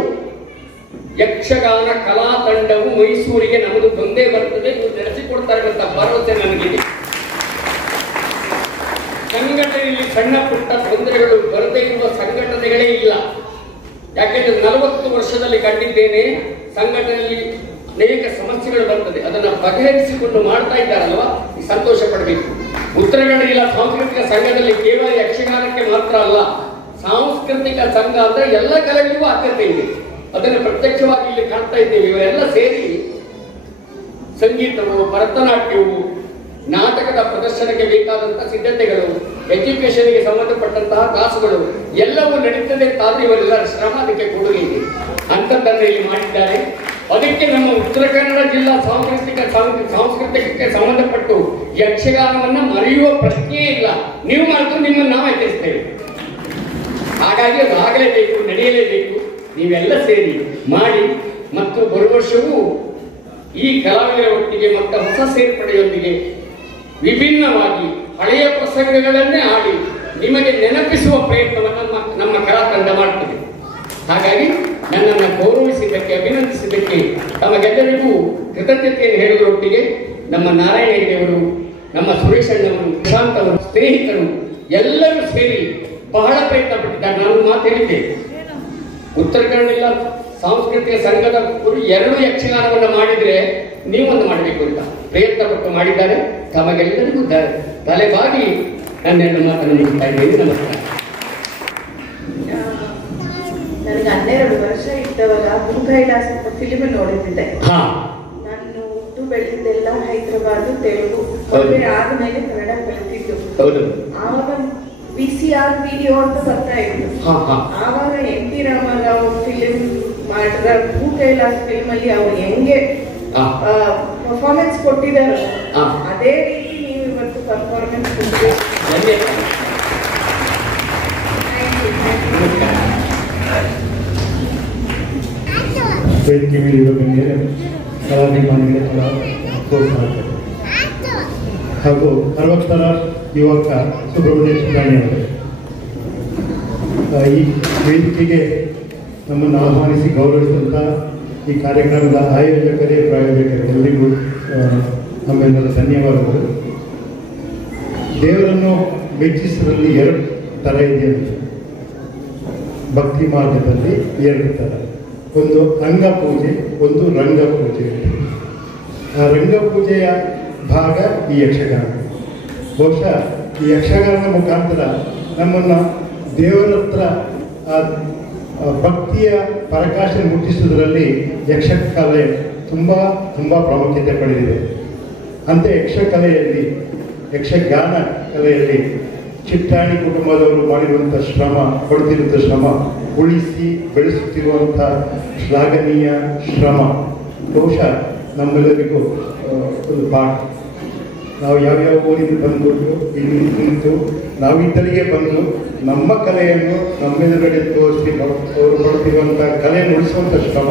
ಯಕ್ಷಗಾನ ಕಲಾ ತಂಡವು ಮೈಸೂರಿಗೆ ನಮ್ಮದು ಬಂದೇ ಬರ್ತದೆ, ಇವರು ನಡೆಸಿಕೊಡ್ತಾರೆ ಅಂತ ಭರವಸೆ ನನಗಿದೆ. ಸಂಘಟನೆಯಲ್ಲಿ ಸಣ್ಣ ಪುಟ್ಟ ತೊಂದರೆಗಳು ಬರದೇ ಇರುವ ಸಂಘಟನೆಗಳೇ ಇಲ್ಲ. ಯಾಕೆಂದ್ರೆ 40 ವರ್ಷದಲ್ಲಿ ಕಂಡಿದ್ದೇನೆ, ಸಂಘಟನೆಯಲ್ಲಿ ಅನೇಕ ಸಮಸ್ಯೆಗಳು ಬರ್ತದೆ, ಅದನ್ನ ಬಗೆಹರಿಸಿಕೊಂಡು ಮಾಡ್ತಾ ಇದ್ದಾರಲ್ವಾ, ಸಂತೋಷ ಪಡಬೇಕು. ಉತ್ತರ ಕನ್ನಡ ಜಿಲ್ಲಾ ಸಾಂಸ್ಕೃತಿಕ ಸಂಘದಲ್ಲಿ ಕೇವಲ ಯಕ್ಷಗಾನಕ್ಕೆ ಮಾತ್ರ ಅಲ್ಲ, ಸಾಂಸ್ಕೃತಿಕ ಸಂಘ ಅಂದ್ರೆ ಎಲ್ಲ ಕಲೆಗಳಿಗೂ ಆದ್ಯತೆ ಇದೆ. ಅದನ್ನು ಪ್ರತ್ಯಕ್ಷವಾಗಿ ಇಲ್ಲಿ ಕಾಣ್ತಾ ಇದ್ದೇವೆ. ಇವರೆಲ್ಲ ಸೇರಿ ಸಂಗೀತವು, ಭರತನಾಟ್ಯವು, ನಾಟಕದ ಪ್ರದರ್ಶನಕ್ಕೆ ಬೇಕಾದಂತಹ ಸಿದ್ಧತೆಗಳು, ಎಜುಕೇಶನ್ಗೆ ಸಂಬಂಧಪಟ್ಟಂತಹ ಕ್ಲಾಸುಗಳು ಎಲ್ಲವೂ ನಡೀತದೆ ಅಂತಾದ್ರೆ ಇವರೆಲ್ಲರ ಶ್ರಮ ಅದಕ್ಕೆ ಕೊಡುಗೆ ಇದೆ. ಅಂಥದ್ದನ್ನು ಇಲ್ಲಿ ಮಾಡಿದ್ದಾರೆ. ಅದಕ್ಕೆ ನಮ್ಮ ಉತ್ತರ ಕನ್ನಡ ಜಿಲ್ಲಾ ಸಾಂಸ್ಕೃತಿಕಕ್ಕೆ ಸಂಬಂಧಪಟ್ಟು ಯಕ್ಷಗಾನವನ್ನ ಮರೆಯುವ ಪ್ರಶ್ನೆಯೇ ಇಲ್ಲ. ನೀವು ಮಾಡಿದ್ರು ನಿಮ್ಮನ್ನು ನಾವು ಎಚ್ಚರಿಸ್ತೇವೆ. ಹಾಗಾಗಿ ಅದು ಆಗಲೇಬೇಕು, ನಡೆಯಲೇಬೇಕು. ನೀವೆಲ್ಲ ಸೇರಿ ಮಾಡಿ ಮತ್ತು ಬರುವ ವರ್ಷವೂ ಈ ಕಲಾವಿದರ ಒಟ್ಟಿಗೆ ಮತ್ತು ಹೊಸ ಸೇರ್ಪಡೆಯೊಂದಿಗೆ ವಿಭಿನ್ನವಾಗಿ ಹಳೆಯ ಪ್ರಸಂಗಗಳನ್ನೇ ಆಡಿ ನಿಮಗೆ ನೆನಪಿಸುವ ಪ್ರಯತ್ನವನ್ನು ನಮ್ಮ ಕಲಾ ತಂಡ ಮಾಡ್ತದೆ. ಹಾಗಾಗಿ ನನ್ನನ್ನು ಗೌರವಿಸಿದ್ದಕ್ಕೆ, ಅಭಿನಂದಿಸಿದ್ದಕ್ಕೆ ತಮಗೆಲ್ಲರಿಗೂ ಕೃತಜ್ಞತೆಯನ್ನು ಹೇಳುವುದರೊಟ್ಟಿಗೆ ನಮ್ಮ ನಾರಾಯಣ ಹೆಗ್ಡೆಯವರು, ನಮ್ಮ ಸುರೇಶ್ ಅಣ್ಣವರು, ಪ್ರಶಾಂತ್ ಅವರು, ಸ್ನೇಹಿತರು ಎಲ್ಲರೂ ಸೇರಿ ಬಹಳ ಪ್ರಯತ್ನ ಪಟ್ಟಿದ್ದಾರೆ. ನಾನು ಮಾತು ಹೇಳಿದ್ದೆ, ಉತ್ತರ ಕನ್ನಡ ಜಿಲ್ಲಾ ಸಾಂಸ್ಕೃತಿಕ ಸಂಘದ 2 ಯಕ್ಷಗಾನವನ್ನು ಮಾಡಿದ್ರೆ ನೀವೊಂದು ಮಾಡಬೇಕು ಅಂತ ಪ್ರಯತ್ನ ಪಟ್ಟು ಮಾಡಿದ್ದಾರೆ. ತಮಗೆಲ್ಲರಿಗೂ ತಲೆಬಾಗಿ ನನ್ನೆರಡು ಮಾತನ್ನು ಮುಗಿಸ್ತಾ ಇದ್ದೇನೆ. ನಮಸ್ಕಾರ. ನನಗೆ 12 ವರ್ಷ ಇದ್ದವಾಗ ಭೂಕೈಲಾಸ ಅಂತ ಫಿಲ್ಮ್ ನೋಡಿದ್ದೆ. ನಾನು ಹುಟ್ಟು ಬೆಳೆದಿದ್ದೆಲ್ಲ ಹೈದರಾಬಾದ್, ತೆಲುಗು, ಆದ್ಮೇಲೆ ಕನ್ನಡ ಕಲಿತಿದ್ದು. ಆವಾಗ VCR ವಿಡಿಯೋ ಅಂತ ಬರ್ತಾ ಇತ್ತು. ಆವಾಗ NT ರಾಮರಾವ್ ಫಿಲ್ಮ್ ಮಾಡಿದ ಭೂಕೈಲಾಸ ಫಿಲ್ಮ್ ಅಲ್ಲಿ ಅವ್ರು ಹೆಂಗೆ ಪರ್ಫಾರ್ಮೆನ್ಸ್ ಕೊಟ್ಟಿದ್ದಾರೆ ಅದೇ ರೀತಿ ನೀವು ಇವತ್ತು ಪರ್ಫಾರ್ಮೆನ್ಸ್ ಕೊಟ್ಟಿದ್ದೀರಿ. ವೇದಿಕೆ ಮೇಲಿರುವ ಗಣ್ಯರೇ, ಕಲಾಭಿಮಾನಿಗಳ ಪ್ರೋತ್ಸಾಹ ಹಾಗೂ 60ರ ಯುವಕ ಸುಬ್ರಹ್ಮಣ್ಯ ಚಿತ್ರಾಣಿಯವರು ಈ ವೇದಿಕೆಗೆ ನಮ್ಮನ್ನು ಆಹ್ವಾನಿಸಿ ಗೌರವಿಸಿದಂಥ ಈ ಕಾರ್ಯಕ್ರಮದ ಆಯೋಜಕರೇ ಪ್ರಾಯೋಜಕರೆಲ್ಲರಿಗೂ ನಮ್ಮೆಲ್ಲರ ಧನ್ಯವಾದಗಳು. ದೇವರನ್ನು ಮೆಚ್ಚಿಸುವಲ್ಲಿ 2 ಥರ ಇದೆಯಂತೆ. ಭಕ್ತಿ ಮಾರ್ಗದಲ್ಲಿ 2 ಥರ, ಒಂದು ಅಂಗಪೂಜೆ, ಒಂದು ರಂಗಪೂಜೆ. ಆ ರಂಗಪೂಜೆಯ ಭಾಗ ಈ ಯಕ್ಷಗಾನ. ಬಹುಶಃ ಈ ಯಕ್ಷಗಾನದ ಮುಖಾಂತರ ನಮ್ಮನ್ನು ದೇವರ ಹತ್ರ ಭಕ್ತಿಯ ಪರಕಾಶ ಮುಟ್ಟಿಸುವುದರಲ್ಲಿ ಯಕ್ಷಕಲೆ ತುಂಬ ಪ್ರಾಮುಖ್ಯತೆ ಪಡೆದಿದೆ. ಅಂತೆ ಯಕ್ಷಗಾನ ಕಲೆಯಲ್ಲಿ ಚಿಟ್ಟಾಣಿ ಕುಟುಂಬದವರು ಮಾಡಿರುವಂಥ ಶ್ರಮ, ಪಡೆದಿರುವಂಥ ಶ್ರಮ, ಉಳಿಸಿ ಬೆಳೆಸುತ್ತಿರುವಂಥ ಶ್ಲಾಘನೀಯ ಶ್ರಮ ಬಹುಶಃ ನಮ್ಮೆಲ್ಲರಿಗೂ ಒಂದು ಪಾಠ. ನಾವು ಯಾವ್ಯಾವ ಊರಿಂದ ಬಂದ್ಬಿಟ್ಟು ಇಲ್ಲಿ ನಿಂತು ನಾವಿದ್ದರಿಗೆ ಬಂದು ನಮ್ಮ ಕಲೆಯನ್ನು ನಮ್ಮೆದುರುಗಡೆ ತೋರಿಸಿ ಅವರು ಪಡ್ತಿರುವಂಥ ಕಲೆಯನ್ನು ಉಳಿಸುವಂಥ ಶ್ರಮ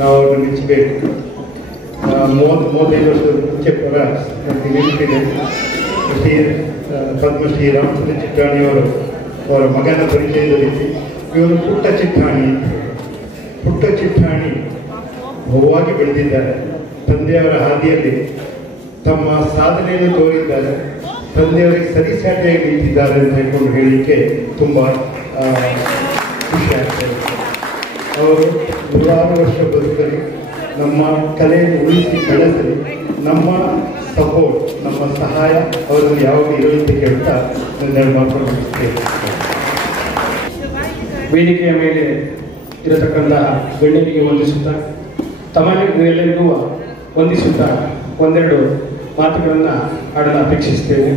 ನಾವು ಅವ್ರನ್ನ ಮೆಚ್ಚಬೇಕು. 35 ವರ್ಷದ ಮುಂಚೆ ನೆನಪಿದೆ, ಪದ್ಮಶ್ರೀ ರಾಮಚಂದ್ರ ಚಿಟ್ಟಾಣಿಯವರು ಅವರ ಮಗನ ಪರಿಚಯದಲ್ಲಿ ಇವರು ಪುಟ್ಟ ಚಿಟ್ಟಾಣಿ ಬಹುವಾಗಿ ಬೆಳೆದಿದ್ದಾರೆ. ತಂದೆಯವರ ಹಾದಿಯಲ್ಲಿ ತಮ್ಮ ಸಾಧನೆಯನ್ನು ತೋರಿದ್ದಾರೆ, ತಂದೆಯವರಿಗೆ ಸರಿಸಾಟಿಯಾಗಿ ನಿಂತಿದ್ದಾರೆ ಅಂತ ಹೇಳ್ಕೊಂಡು ಹೇಳಲಿಕ್ಕೆ ತುಂಬ ಖುಷಿ ಆಗ್ತದೆ. ಅವರು 100 ವರ್ಷ ಬದುಕಲಿ, ನಮ್ಮ ಕಲೆಯನ್ನು ಉಳಿಸಿ ಬೆಳೆಸಲಿ, ನಮ್ಮ ಸಪೋರ್ಟ್, ನಮ್ಮ ಸಹಾಯ ಅವರಲ್ಲಿ ಯಾವಾಗ ಇರಲಿ ಅಂತ ಕೇಳ್ತಾ ನನ್ನ ಮಾತನ್ನು ಮುಗಿಸ್ತೇನೆ. ವೇದಿಕೆಯ ಮೇಲೆ ಇರತಕ್ಕಂತಹ ಗಣ್ಯರಿಗೆ ವಂದಿಸುತ್ತಾ, ತಮಗೆಲ್ಲರಿಗೂ ವಂದಿಸುತ್ತಾ ಒಂದೆರಡು ಮಾತುಗಳನ್ನು ಆಡಲು ಅಪೇಕ್ಷಿಸ್ತೇನೆ.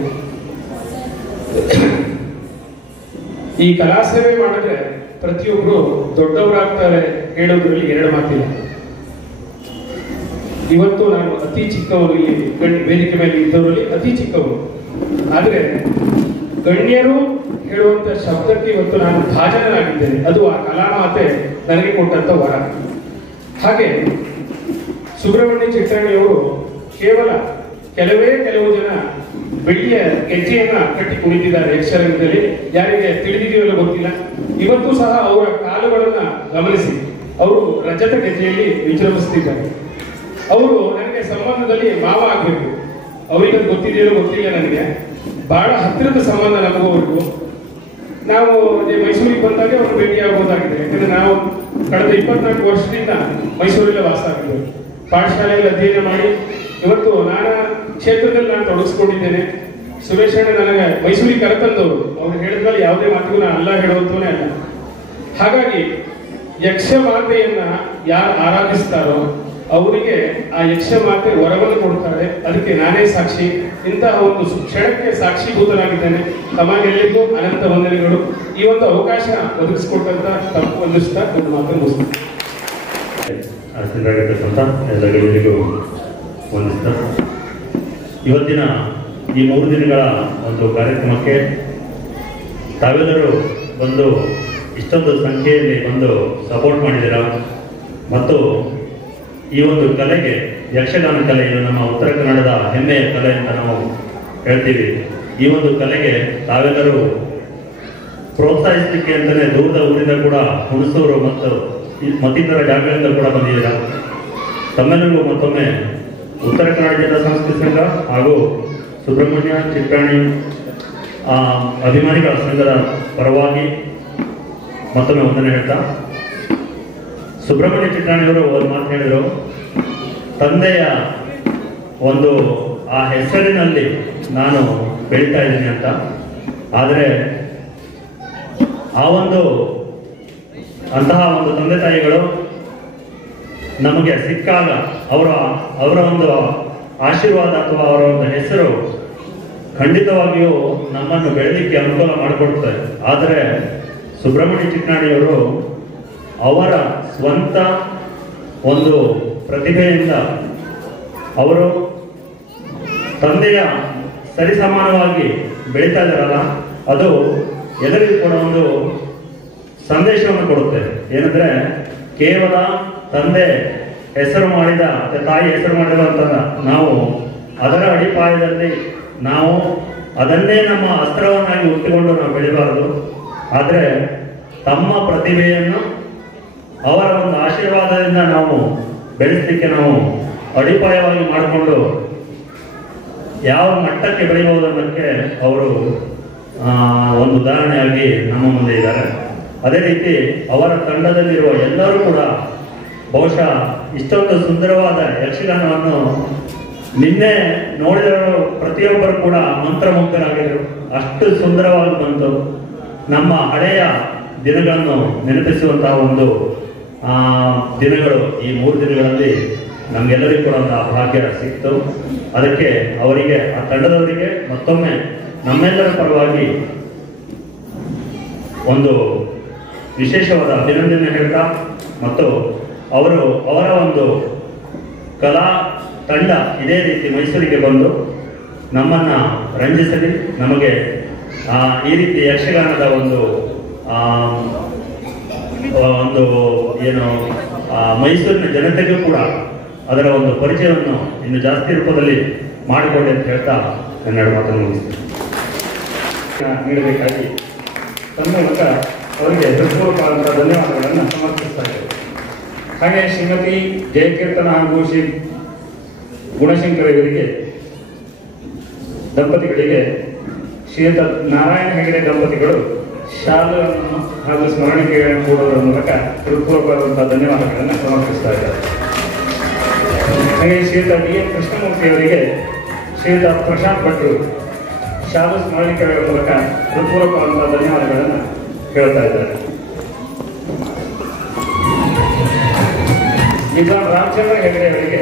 ಈ ಕಲಾ ಸೇವೆ ಮಾಡಿದ್ರೆ ಪ್ರತಿಯೊಬ್ಬರು ದೊಡ್ಡವರಾಗ್ತಾರೆ ಹೇಳೋದ್ರಲ್ಲಿ ಎರಡು ಮಾತಿಲ್ಲ. ಇವತ್ತು ನಾನು ಅತಿ ಚಿಕ್ಕವನು, ಇಲ್ಲಿ ವೇದಿಕೆ ಮೇಲೆ ಇದ್ದವರಲ್ಲಿ ಅತಿ ಚಿಕ್ಕವನು. ಆದರೆ ಗಣ್ಯರು ಹೇಳುವಂತ ಶಬ್ದಕ್ಕೆ ಇವತ್ತು ನಾನು ಭಾಜನನಾಗಿದ್ದೇನೆ. ಅದು ಆ ಕಲಾಮಾತೆ ನನಗೆ ಕೊಟ್ಟಂತ ವರ. ಹಾಗೆ ಸುಬ್ರಹ್ಮಣ್ಯ ಚಿಟ್ಟಾಣಿಯವರು ಕೇವಲ ಕೆಲವು ಜನ ಬೆಳ್ಳಿಯ ಗೆಜ್ಜೆಯನ್ನ ಕಟ್ಟಿ ಕುಳಿತಿದ್ದಾರೆ ಯಕ್ಷರಂಗದಲ್ಲಿ. ಯಾರಿಗೆ ತಿಳಿದಿದೆಯೋ ಗೊತ್ತಿಲ್ಲ. ಇವತ್ತು ಸಹ ಅವರ ಕಾಲುಗಳನ್ನ ಗಮನಿಸಿ, ಅವರು ರಜತ ಗೆಜ್ಜೆಯಲ್ಲಿ ವಿಜೃಂಭಿಸುತ್ತಿದ್ದಾರೆ. ಅವರು ನನಗೆ ಸಂಬಂಧದಲ್ಲಿ ಮಾವ ಆಗ್ಬೇಕು. ಅವರಿಗೆ ಗೊತ್ತಿದೆಯೋ ಗೊತ್ತಿಲ್ಲ, ನನಗೆ ಬಹಳ ಹತ್ತಿರದ ಸಂಬಂಧ ನಮಗೂ ಅವ್ರಿಗೂ. ನಾವು ಮೈಸೂರಿಗೆ ಬಂದಾಗ ಅವರು ಭೇಟಿಯಾಗಬಹುದಾಗಿದೆ. ಯಾಕಂದ್ರೆ ನಾವು ಕಳೆದ 24 ವರ್ಷದಿಂದ ಮೈಸೂರಲ್ಲೇ ವಾಸ ಆಗಿದ್ದೇವೆ. ಪಾಠಶಾಲೆಯಲ್ಲಿ ಅಧ್ಯಯನ ಮಾಡಿ ಇವತ್ತು ನಾನಾ ಕ್ಷೇತ್ರದಲ್ಲಿ ನಾನು ತೊಡಗಿಸ್ಕೊಂಡಿದ್ದೇನೆ. ಸುರೇಶ್ ಅಣ್ಣ ನನಗೆ ಮೈಸೂರಿಗೆ ಕರೆತಂದವರು. ಅವ್ರು ಹೇಳಿದ್ಮೇಲೆ ಯಾವುದೇ ಮಾತಿಗೂ ನಾನು ಅಲ್ಲ ಹೇಳುವಂತವೇ ಅಲ್ಲ. ಹಾಗಾಗಿ ಯಕ್ಷ ಮಾತೆಯನ್ನ ಯಾರು ಆರಾಧಿಸ್ತಾರೋ ಅವರಿಗೆ ಆ ಯಕ್ಷ ಮಾತೆ ವರವನ್ನು ಕೊಡ್ತಾರೆ. ಅದಕ್ಕೆ ನಾನೇ ಸಾಕ್ಷಿ. ಇಂತಹ ಒಂದು ಕ್ಷಣಕ್ಕೆ ಸಾಕ್ಷೀಭೂತನಾಗಿದ್ದೇನೆ. ತಮಗೆಲ್ಲರಿಗೂ ಅನಂತ ವಂದನೆಗಳು. ಈ ಒಂದು ಅವಕಾಶ ಒದಗಿಸಿಕೊಟ್ಟಂತ ತಪ್ಪು ಹೊಂದಿಸ್ತಾ ನನ್ನ ಮಾತನ್ನು ಮುಗಿಸ್ತೀನಿ. ಆಸೀನರಾಗಿರ್ತಕ್ಕಂಥ ಎಲ್ಲ ಗಣ್ಯರಿಗೂ ವಂದಿಸ್ತಾ, ಇವತ್ತಿನ ಈ 3 ದಿನಗಳ ಒಂದು ಕಾರ್ಯಕ್ರಮಕ್ಕೆ ತಾವೆಲ್ಲರೂ ಬಂದು ಇಷ್ಟೊಂದು ಸಂಖ್ಯೆಯಲ್ಲಿ ಬಂದು ಸಪೋರ್ಟ್ ಮಾಡಿದ್ದೀರಾ. ಮತ್ತು ಈ ಒಂದು ಕಲೆಗೆ, ಯಕ್ಷಗಾನ ಕಲೆ, ಇದು ನಮ್ಮ ಉತ್ತರ ಕನ್ನಡದ ಹೆಮ್ಮೆಯ ಕಲೆ ಅಂತ ನಾವು ಹೇಳ್ತೀವಿ. ಈ ಒಂದು ಕಲೆಗೆ ತಾವೆಲ್ಲರೂ ಪ್ರೋತ್ಸಾಹಿಸಲಿಕ್ಕೆ ಅಂತಲೇ ದೂರದ ಊರಿಂದ ಕೂಡ ಹುಣಸೂರು ಮತ್ತು ಮತ್ತಿತರ ಜಾಗಗಳಿಂದ ಕೂಡ ಬಂದಿದ್ದೀರಾ. ತಮ್ಮೆಲ್ಲರಿಗೂ ಮತ್ತೊಮ್ಮೆ ಉತ್ತರ ಕನ್ನಡ ಜಿಲ್ಲಾ ಸಂಸ್ಕೃತಿ ಸಂಘ ಹಾಗೂ ಸುಬ್ರಹ್ಮಣ್ಯ ಚಿಟ್ಟಾಣಿ ಅಭಿಮಾನಿಗಳ ಸಂಘದ ಪರವಾಗಿ ಮತ್ತೊಮ್ಮೆ ವಂದನೆ ಹೇಳ್ತಾ, ಸುಬ್ರಹ್ಮಣ್ಯ ಚಿಟ್ಟಾಣಿಯವರು ಒಂದು ಮಾತು ಹೇಳಿದರು, ತಂದೆಯ ಒಂದು ಆ ಹೆಸರಿನಲ್ಲಿ ನಾನು ಬೆಳೀತಾ ಇದ್ದೀನಿ ಅಂತ. ಆದರೆ ಆ ಒಂದು ಅಂತಹ ಒಂದು ತಂದೆ ತಾಯಿಗಳು ನಮಗೆ ಸಿಕ್ಕಾಗ ಅವರ ಒಂದು ಆಶೀರ್ವಾದ ಅಥವಾ ಅವರ ಒಂದು ಹೆಸರು ಖಂಡಿತವಾಗಿಯೂ ನಮ್ಮನ್ನು ಬೆಳಲಿಕ್ಕೆ ಅನುಕೂಲ ಮಾಡಿಕೊಡ್ತಾರೆ. ಆದರೆ ಸುಬ್ರಹ್ಮಣ್ಯ ಚಿಟ್ಟಾಣಿಯವರು ಅವರ ಸ್ವಂತ ಒಂದು ಪ್ರತಿಭೆಯಿಂದ ಅವರು ತಂದೆಯ ಸರಿಸಮಾನವಾಗಿ ಬೆಳೀತಾ ಇದ್ದಾರಲ್ಲ, ಅದು ಎಲ್ಲರಿಗೂ ಕೂಡ ಒಂದು ಸಂದೇಶವನ್ನು ಕೊಡುತ್ತೆ. ಏನಂದ್ರೆ, ಕೇವಲ ತಂದೆ ಹೆಸರು ಮಾಡಿದ, ತಾಯಿ ಹೆಸರು ಮಾಡಿರುವಂತ ನಾವು ಅದರ ಅಡಿಪಾಯದಲ್ಲಿ ನಾವು ಅದನ್ನೇ ನಮ್ಮ ಅಸ್ತ್ರವನ್ನಾಗಿ ಉಟ್ಟಿಕೊಂಡು ನಾವು ಬೆಳಿಬಾರದು. ಆದರೆ ತಮ್ಮ ಪ್ರತಿಭೆಯನ್ನು ಅವರ ಒಂದು ಆಶೀರ್ವಾದದಿಂದ ನಾವು ಬೆಳೆಸಲಿಕ್ಕೆ ನಾವು ಅಡಿಪಾಯವಾಗಿ ಮಾಡಿಕೊಂಡು ಯಾವ ಮಟ್ಟಕ್ಕೆ ಬೆಳೆಯಬಹುದನ್ನಕ್ಕೆ ಅವರು ಒಂದು ಉದಾಹರಣೆಯಾಗಿ ನಮ್ಮ ಮುಂದೆ ಇದ್ದಾರೆ. ಅದೇ ರೀತಿ ಅವರ ತಂಡದಲ್ಲಿರುವ ಎಲ್ಲರೂ ಕೂಡ ಬಹುಶಃ ಇಷ್ಟೊಂದು ಸುಂದರವಾದ ಯಕ್ಷಗಾನವನ್ನು ನಿನ್ನೆ ನೋಡಿದ ಪ್ರತಿಯೊಬ್ಬರು ಕೂಡ ಮಂತ್ರಮುಗ್ಧರಾಗಿದ್ದರು. ಅಷ್ಟು ಸುಂದರವಾಗಿ ಬಂತು. ನಮ್ಮ ಹಳೆಯ ದಿನಗಳನ್ನು ನೆನಪಿಸುವಂತಹ ಒಂದು ದಿನಗಳು ಈ 3 ದಿನಗಳಲ್ಲಿ ನಮ್ಗೆಲ್ಲರಿಗೂ ಕೂಡ ಒಂದು ಭಾಗ್ಯ ಸಿಕ್ತು. ಅದಕ್ಕೆ ಅವರಿಗೆ, ಆ ತಂಡದವರಿಗೆ ಮತ್ತೊಮ್ಮೆ ನಮ್ಮೆಲ್ಲರ ಪರವಾಗಿ ಒಂದು ವಿಶೇಷವಾದ ಅಭಿನಂದನೆ ಹೇಳ್ತಾ, ಮತ್ತು ಅವರ ಒಂದು ಕಲಾ ತಂಡ ಇದೇ ರೀತಿ ಮೈಸೂರಿಗೆ ಬಂದು ನಮ್ಮನ್ನ ರಂಜಿಸಲಿ, ನಮಗೆ ಈ ರೀತಿ ಯಕ್ಷಗಾನದ ಒಂದು ಏನು ಮೈಸೂರಿನ ಜನತೆಗೂ ಕೂಡ ಅದರ ಒಂದು ಪರಿಚಯವನ್ನು ಇನ್ನು ಜಾಸ್ತಿ ರೂಪದಲ್ಲಿ ಮಾಡಿಕೊಳ್ಳಿ ಅಂತ ಹೇಳ್ತಾ ನನ್ನೆರಡು ಮಾತನ್ನು ಮುಗಿಸ್ತೀನಿ. ನೀಡಬೇಕಾಗಿ ತನ್ನ ಮೂಲಕ ಅವರಿಗೆ ಹೃತ್ಪೂರ್ವಕವಾದಂತಹ ಧನ್ಯವಾದಗಳನ್ನು ಸಮರ್ಪಿಸ್ತಾ ಇದ್ದೇವೆ. ಹಾಗೆ ಶ್ರೀಮತಿ ಜಯಕೀರ್ತನ ಹಾಗೂ ಶ್ರೀ ಗುಣಶಂಕರ ಇವರಿಗೆ ದಂಪತಿಗಳಿಗೆ ಶ್ರೀಯುತ ನಾರಾಯಣ ಹೆಗಡೆ ದಂಪತಿಗಳು ಶಾಲೆಯನ್ನು ಹಾಗೂ ಸ್ಮರಣಿಕೆಗಳನ್ನು ಕೊಡುವುದರ ಮೂಲಕ ಹೃತ್ಪೂರ್ವಕವಾದಂತಹ ಧನ್ಯವಾದಗಳನ್ನು ಸಮರ್ಪಿಸ್ತಾ ಇದ್ದಾರೆ. ಹಾಗೆ ಶ್ರೀಯುತ ಡಿ.ಎಂ. ಕೃಷ್ಣಮೂರ್ತಿ ಅವರಿಗೆ ಶ್ರೀಯುತ ಪ್ರಶಾಂತ್ ಭಟ್ರು ಶಾಲಾ ಸ್ಮರಣಿಕೆಗಳ ಮೂಲಕ ಹೃತ್ಪೂರ್ವಕವಾದಂತಹ ಧನ್ಯವಾದಗಳನ್ನು ಹೇಳ್ತಾ ಇದ್ದಾರೆ. ವಿದ್ವಾನ್ ರಾಮಚಂದ್ರ ಹೆಗಡೆ ಅವರಿಗೆ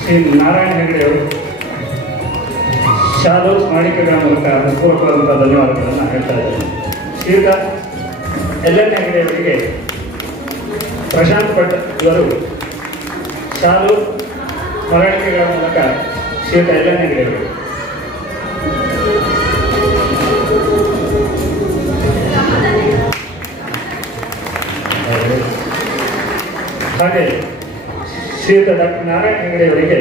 ಶ್ರೀ ನಾರಾಯಣ ಹೆಗಡೆ ಅವರು ಶಾಲಾ ಸ್ಮರಣಿಕೆಗಳ ಮೂಲಕ ಹೃತ್ಪೂರ್ವಕವಾದಂತಹ ಧನ್ಯವಾದಗಳನ್ನು ಹೇಳ್ತಾ ಇದ್ದಾರೆ. ಶ್ರೀಯುತ ಎಲ್ಲನೇ ಅಂಗಡಿಯವರಿಗೆ ಪ್ರಶಾಂತ್ ಭಟ್ ಇವರು ಶಾಲು ಮರಳಿಕೆಗಳ ಮೂಲಕ ಶ್ರೀಯುತ ಎಲ್ಲನೇ ಅಂಗಡಿಯವರು. ಹಾಗೆ ಶ್ರೀಯುತ ಡಾಕ್ಟರ್ ನಾರಾಯಣ ಹೆಗಡೆಯವರಿಗೆ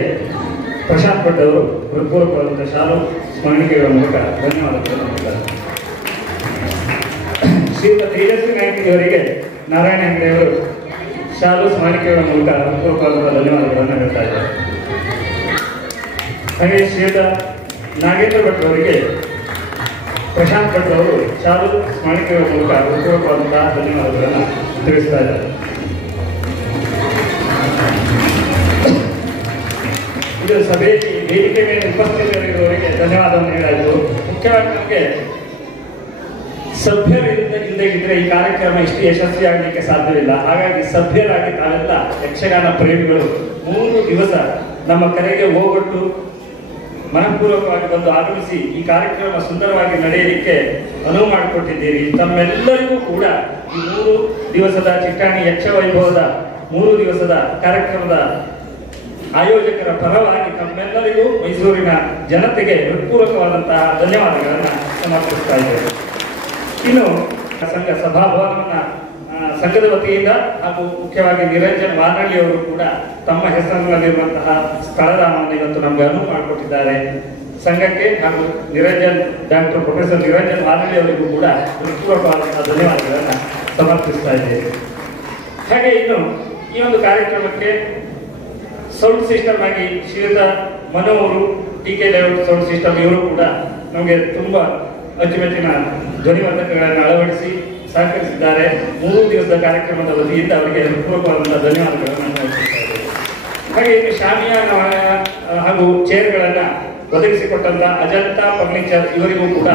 ಪ್ರಶಾಂತ್ ಭಟ್ ಅವರು ಹೃತ್ಪೂರ್ವಕವಾದಂತಹ ಶಾಲು ಸ್ಮರಣಿಕೆಗಳ ಮೂಲಕ ಧನ್ಯವಾದಗಳನ್ನು ನೀಡಿದ್ದಾರೆ. ಶ್ರೀಯುತ ತೇಜಸ್ವಿ ನಾಯಕಿಯವರಿಗೆ ನಾರಾಯಣ ಹೆಗಡೆಯವರು ಶಾಲು ಸ್ಮರಣಿಕೆಗಳ ಮೂಲಕ ಹೃತ್ಪೂರ್ವಕವಾದಂತಹ ಧನ್ಯವಾದಗಳನ್ನು ನೀಡ್ತಾ ಇದ್ದಾರೆ. ಹಾಗೆ ಶ್ರೀಯುತ ನಾಗೇಂದ್ರ ಭಟ್ ಅವರಿಗೆ ಪ್ರಶಾಂತ್ ಭಟ್ ಅವರು ಶಾಲು ಸ್ಮರಣಿಕೆಗಳ ಮೂಲಕ ಹೃತ್ಪೂರ್ವಕವಾದಂತಹ ಧನ್ಯವಾದಗಳನ್ನು ತಿಳಿಸ್ತಾ ಇದ್ದಾರೆ. ಇದು ಸಭೆಯಲ್ಲಿ ವೇದಿಕೆ ಮೇಲೆ ಉಪಸ್ಥಿತರಿರುವವರಿಗೆ ಧನ್ಯವಾದವನ್ನು ನೀಡಲಾಯಿತು. ಮುಖ್ಯವಾಗಿ ನಮಗೆ ಸಭ್ಯರಿಲ್ಲದಿದ್ದರೆ ಈ ಕಾರ್ಯಕ್ರಮ ಇಷ್ಟು ಯಶಸ್ವಿಯಾಗಲಿಕ್ಕೆ ಸಾಧ್ಯವಿಲ್ಲ. ಹಾಗಾಗಿ ಸಭ್ಯರಾಗಿ ತಾವೆಲ್ಲ ಯಕ್ಷಗಾನ ಪ್ರೇಮಿಗಳು 3 ದಿವಸ ನಮ್ಮ ಕರೆಗೆ ಹೋಗೊಟ್ಟು ಮನಪೂರ್ವಕವಾಗಿ ಬಂದು ಆಗಮಿಸಿ ಈ ಕಾರ್ಯಕ್ರಮ ಸುಂದರವಾಗಿ ನಡೆಯಲಿಕ್ಕೆ ಅನುವು ಮಾಡಿಕೊಟ್ಟಿದ್ದೀರಿ. ತಮ್ಮೆಲ್ಲರಿಗೂ ಕೂಡ ಈ 3 ದಿವಸದ ಚಿಟ್ಟಾಣಿ ಯಕ್ಷ ವೈಭವದ 3 ದಿವಸದ ಕಾರ್ಯಕ್ರಮದ ಆಯೋಜಕರ ಪರವಾಗಿ ತಮ್ಮೆಲ್ಲರಿಗೂ ಮೈಸೂರಿನ ಜನತೆಗೆ ಹೃತ್ಪೂರ್ವಕವಾದಂತಹ ಧನ್ಯವಾದಗಳನ್ನು ಸಮರ್ಪಿಸ್ತಾ ಇದ್ದೇವೆ. ಇನ್ನು ಸಂಘ ಸಭಾಭವನವನ್ನ ಸಂಘದ ವತಿಯಿಂದ ಹಾಗೂ ಮುಖ್ಯವಾಗಿ ನಿರಂಜನ್ ವಾನಳ್ಳಿ ಅವರು ಕೂಡ ತಮ್ಮ ಹೆಸರಿನಲ್ಲಿರುವಂತಹ ಸ್ಥಳದಾನವನ್ನು ಇವತ್ತು ನಮಗೆ ಅನುವು ಮಾಡಿಕೊಟ್ಟಿದ್ದಾರೆ. ಸಂಘಕ್ಕೆ ಹಾಗೂ ಡಾಕ್ಟರ್ ಪ್ರೊಫೆಸರ್ ನಿರಂಜನ್ ವಾನಳ್ಳಿ ಅವರಿಗೂ ಕೂಡ ಹೃತ್ಪೂರ್ವಕವಾದಂತಹ ಧನ್ಯವಾದಗಳನ್ನು ಸಮರ್ಪಿಸ್ತಾ ಇದ್ದೇವೆ. ಹಾಗೆ ಇನ್ನು ಈ ಒಂದು ಕಾರ್ಯಕ್ರಮಕ್ಕೆ ಸೌಂಡ್ ಸಿಸ್ಟಮ್ ಆಗಿ ಶ್ರೀಯುತ ಮನು ಅವರು ಟಿಕೆ ಲೇಔಟ್ ಸೌಂಡ್ ಸಿಸ್ಟಮ್ ಇವರು ಕೂಡ ನಮಗೆ ತುಂಬಾ ಅಚ್ಚುಮೆಚ್ಚಿನ ಧ್ವನಿವರ್ಧಕಗಳನ್ನು ಅಳವಡಿಸಿ ಸಹಕರಿಸಿದ್ದಾರೆ. 3 ದಿವಸದ ಕಾರ್ಯಕ್ರಮದ ವತಿಯಿಂದ ಅವರಿಗೆ ಹೃತ್ಪೂರ್ವಕವಾದಂತಹ ಧನ್ಯವಾದಗಳನ್ನು ಅರ್ಪಿಸುತ್ತೇವೆ. ಹಾಗೆ ಇನ್ನು ಶಾಮಿಯಾನ ಹಾಗೂ ಚೇರ್ಗಳನ್ನು ಒದಗಿಸಿಕೊಟ್ಟಂತಹ ಅಜಂತಾ ಫರ್ನಿಚರ್ ಇವರಿಗೂ ಕೂಡ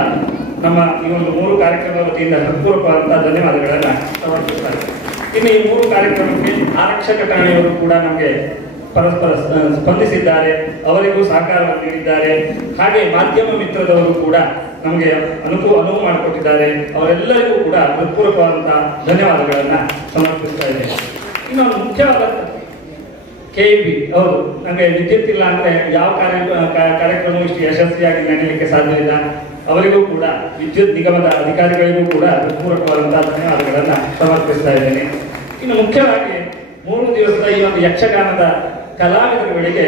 ನಮ್ಮ ಈ ಒಂದು 3 ಕಾರ್ಯಕ್ರಮದ ವತಿಯಿಂದ ಹೃತ್ಪೂರ್ವಕವಾದಂತಹ ಧನ್ಯವಾದಗಳನ್ನು ಸಮರ್ಪಿಸುತ್ತಾರೆ. ಇನ್ನು ಈ 3 ಕಾರ್ಯಕ್ರಮಕ್ಕೆ ಆರಕ್ಷಕ ಠಾಣೆಯವರು ಕೂಡ ನಮಗೆ ಪರಸ್ಪರ ಸ್ಪಂದಿಸಿದ್ದಾರೆ, ಅವರಿಗೂ ಸಹಕಾರವನ್ನು ನೀಡಿದ್ದಾರೆ. ಹಾಗೆ ಮಾಧ್ಯಮ ಮಿತ್ರದವರು ಕೂಡ ನಮಗೆ ಅನುವು ಮಾಡಿಕೊಟ್ಟಿದ್ದಾರೆ. ಅವರೆಲ್ಲರಿಗೂ ಕೂಡ ಹೃತ್ಪೂರ್ವಕವಾದಂತಹ ಧನ್ಯವಾದಗಳನ್ನು ಸಮರ್ಪಿಸ್ತಾ ಇದ್ದೇನೆ. ಇನ್ನೊಂದು ಮುಖ್ಯವಾದ KEB ಹೌದು, ನಮಗೆ ವಿದ್ಯುತ್ ಇಲ್ಲ ಅಂದ್ರೆ ಯಾವ ಕಾರ್ಯಕ್ರಮವೂ ಇಷ್ಟು ಯಶಸ್ವಿಯಾಗಿ ನಡೆಯಲಿಕ್ಕೆ ಸಾಧ್ಯವಿಲ್ಲ. ಅವರಿಗೂ ಕೂಡ ವಿದ್ಯುತ್ ನಿಗಮದ ಅಧಿಕಾರಿಗಳಿಗೂ ಕೂಡ ಹೃತ್ಪೂರ್ವಕವಾದಂತಹ ಧನ್ಯವಾದಗಳನ್ನು ಸಮರ್ಪಿಸ್ತಾ ಇದ್ದೇನೆ. ಇನ್ನು ಮುಖ್ಯವಾಗಿ 3 ದಿವಸದ ಈ ಒಂದು ಯಕ್ಷಗಾನದ ಕಲಾವಿದರುಗಳಿಗೆ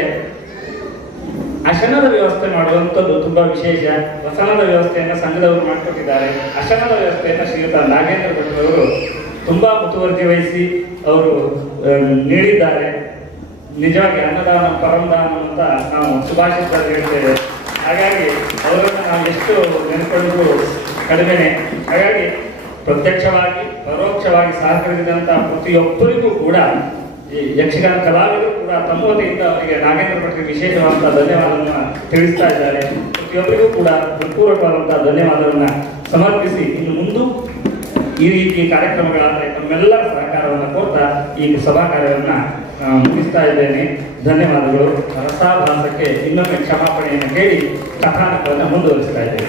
ಅಶನದ ವ್ಯವಸ್ಥೆ ಮಾಡುವಂಥದ್ದು ತುಂಬಾ ವಿಶೇಷ. ವಸನದ ವ್ಯವಸ್ಥೆಯನ್ನು ಸಂಘದವರು ಮಾಡಿಕೊಟ್ಟಿದ್ದಾರೆ. ಅಶನದ ವ್ಯವಸ್ಥೆಯನ್ನು ಶ್ರೀಯುತ ನಾಗೇಂದ್ರ ಭಟ್ ಅವರು ತುಂಬಾ ಮುತುವರ್ಜಿ ವಹಿಸಿ ಅವರು ನೀಡಿದ್ದಾರೆ. ನಿಜವಾಗಿ ಅನ್ನದಾನ ಪರಂದಾನ ಅಂತ ನಾವು ಸುಭಾಷಿತದಲ್ಲಿ ಹೇಳ್ತೇವೆ. ಹಾಗಾಗಿ ಅವರನ್ನು ನಾವು ಎಷ್ಟು ನೆನಪಿಕೊಳ್ಳುವುದು ಕಡಿಮೆನೆ. ಹಾಗಾಗಿ ಪ್ರತ್ಯಕ್ಷವಾಗಿ ಪರೋಕ್ಷವಾಗಿ ಸಹಕರಿಸಿದಂತಹ ಪ್ರತಿಯೊಬ್ಬರಿಗೂ ಕೂಡ ಈ ಯಕ್ಷಗಾನ ಕಲಾವಿದರು ಕೂಡ ತಮ್ಮ ವತಿಯಿಂದ ಅವರಿಗೆ ನಾಗೇಂದ್ರ ಭಟ್ರಿಗೆ ವಿಶೇಷವಾದಂತಹ ಧನ್ಯವಾದವನ್ನು ತಿಳಿಸ್ತಾ ಇದ್ದಾರೆ. ಪ್ರತಿಯೊಬ್ಬರಿಗೂ ಕೂಡ ಹೃತ್ಪೂರ್ವಕವಾದಂತಹ ಧನ್ಯವಾದವನ್ನು ಸಮರ್ಪಿಸಿ ಇನ್ನು ಮುಂದೆ ಈ ರೀತಿ ಕಾರ್ಯಕ್ರಮಗಳಾದರೆ ತಮ್ಮೆಲ್ಲರ ಸಹಕಾರವನ್ನು ಕೋರ್ತಾ ಈ ಸಭಾ ಕಾರ್ಯವನ್ನು ಮುಗಿಸ್ತಾ ಇದ್ದೇನೆ. ಧನ್ಯವಾದಗಳು. ರಸಾಭಾಸಕ್ಕೆ ಇನ್ನೊಮ್ಮೆ ಕ್ಷಮಾಪಣೆಯನ್ನು ಕೇಳಿ ಕಥಾನಕವನ್ನು ಮುಂದುವರಿಸ್ತಾ ಇದ್ದೇನೆ.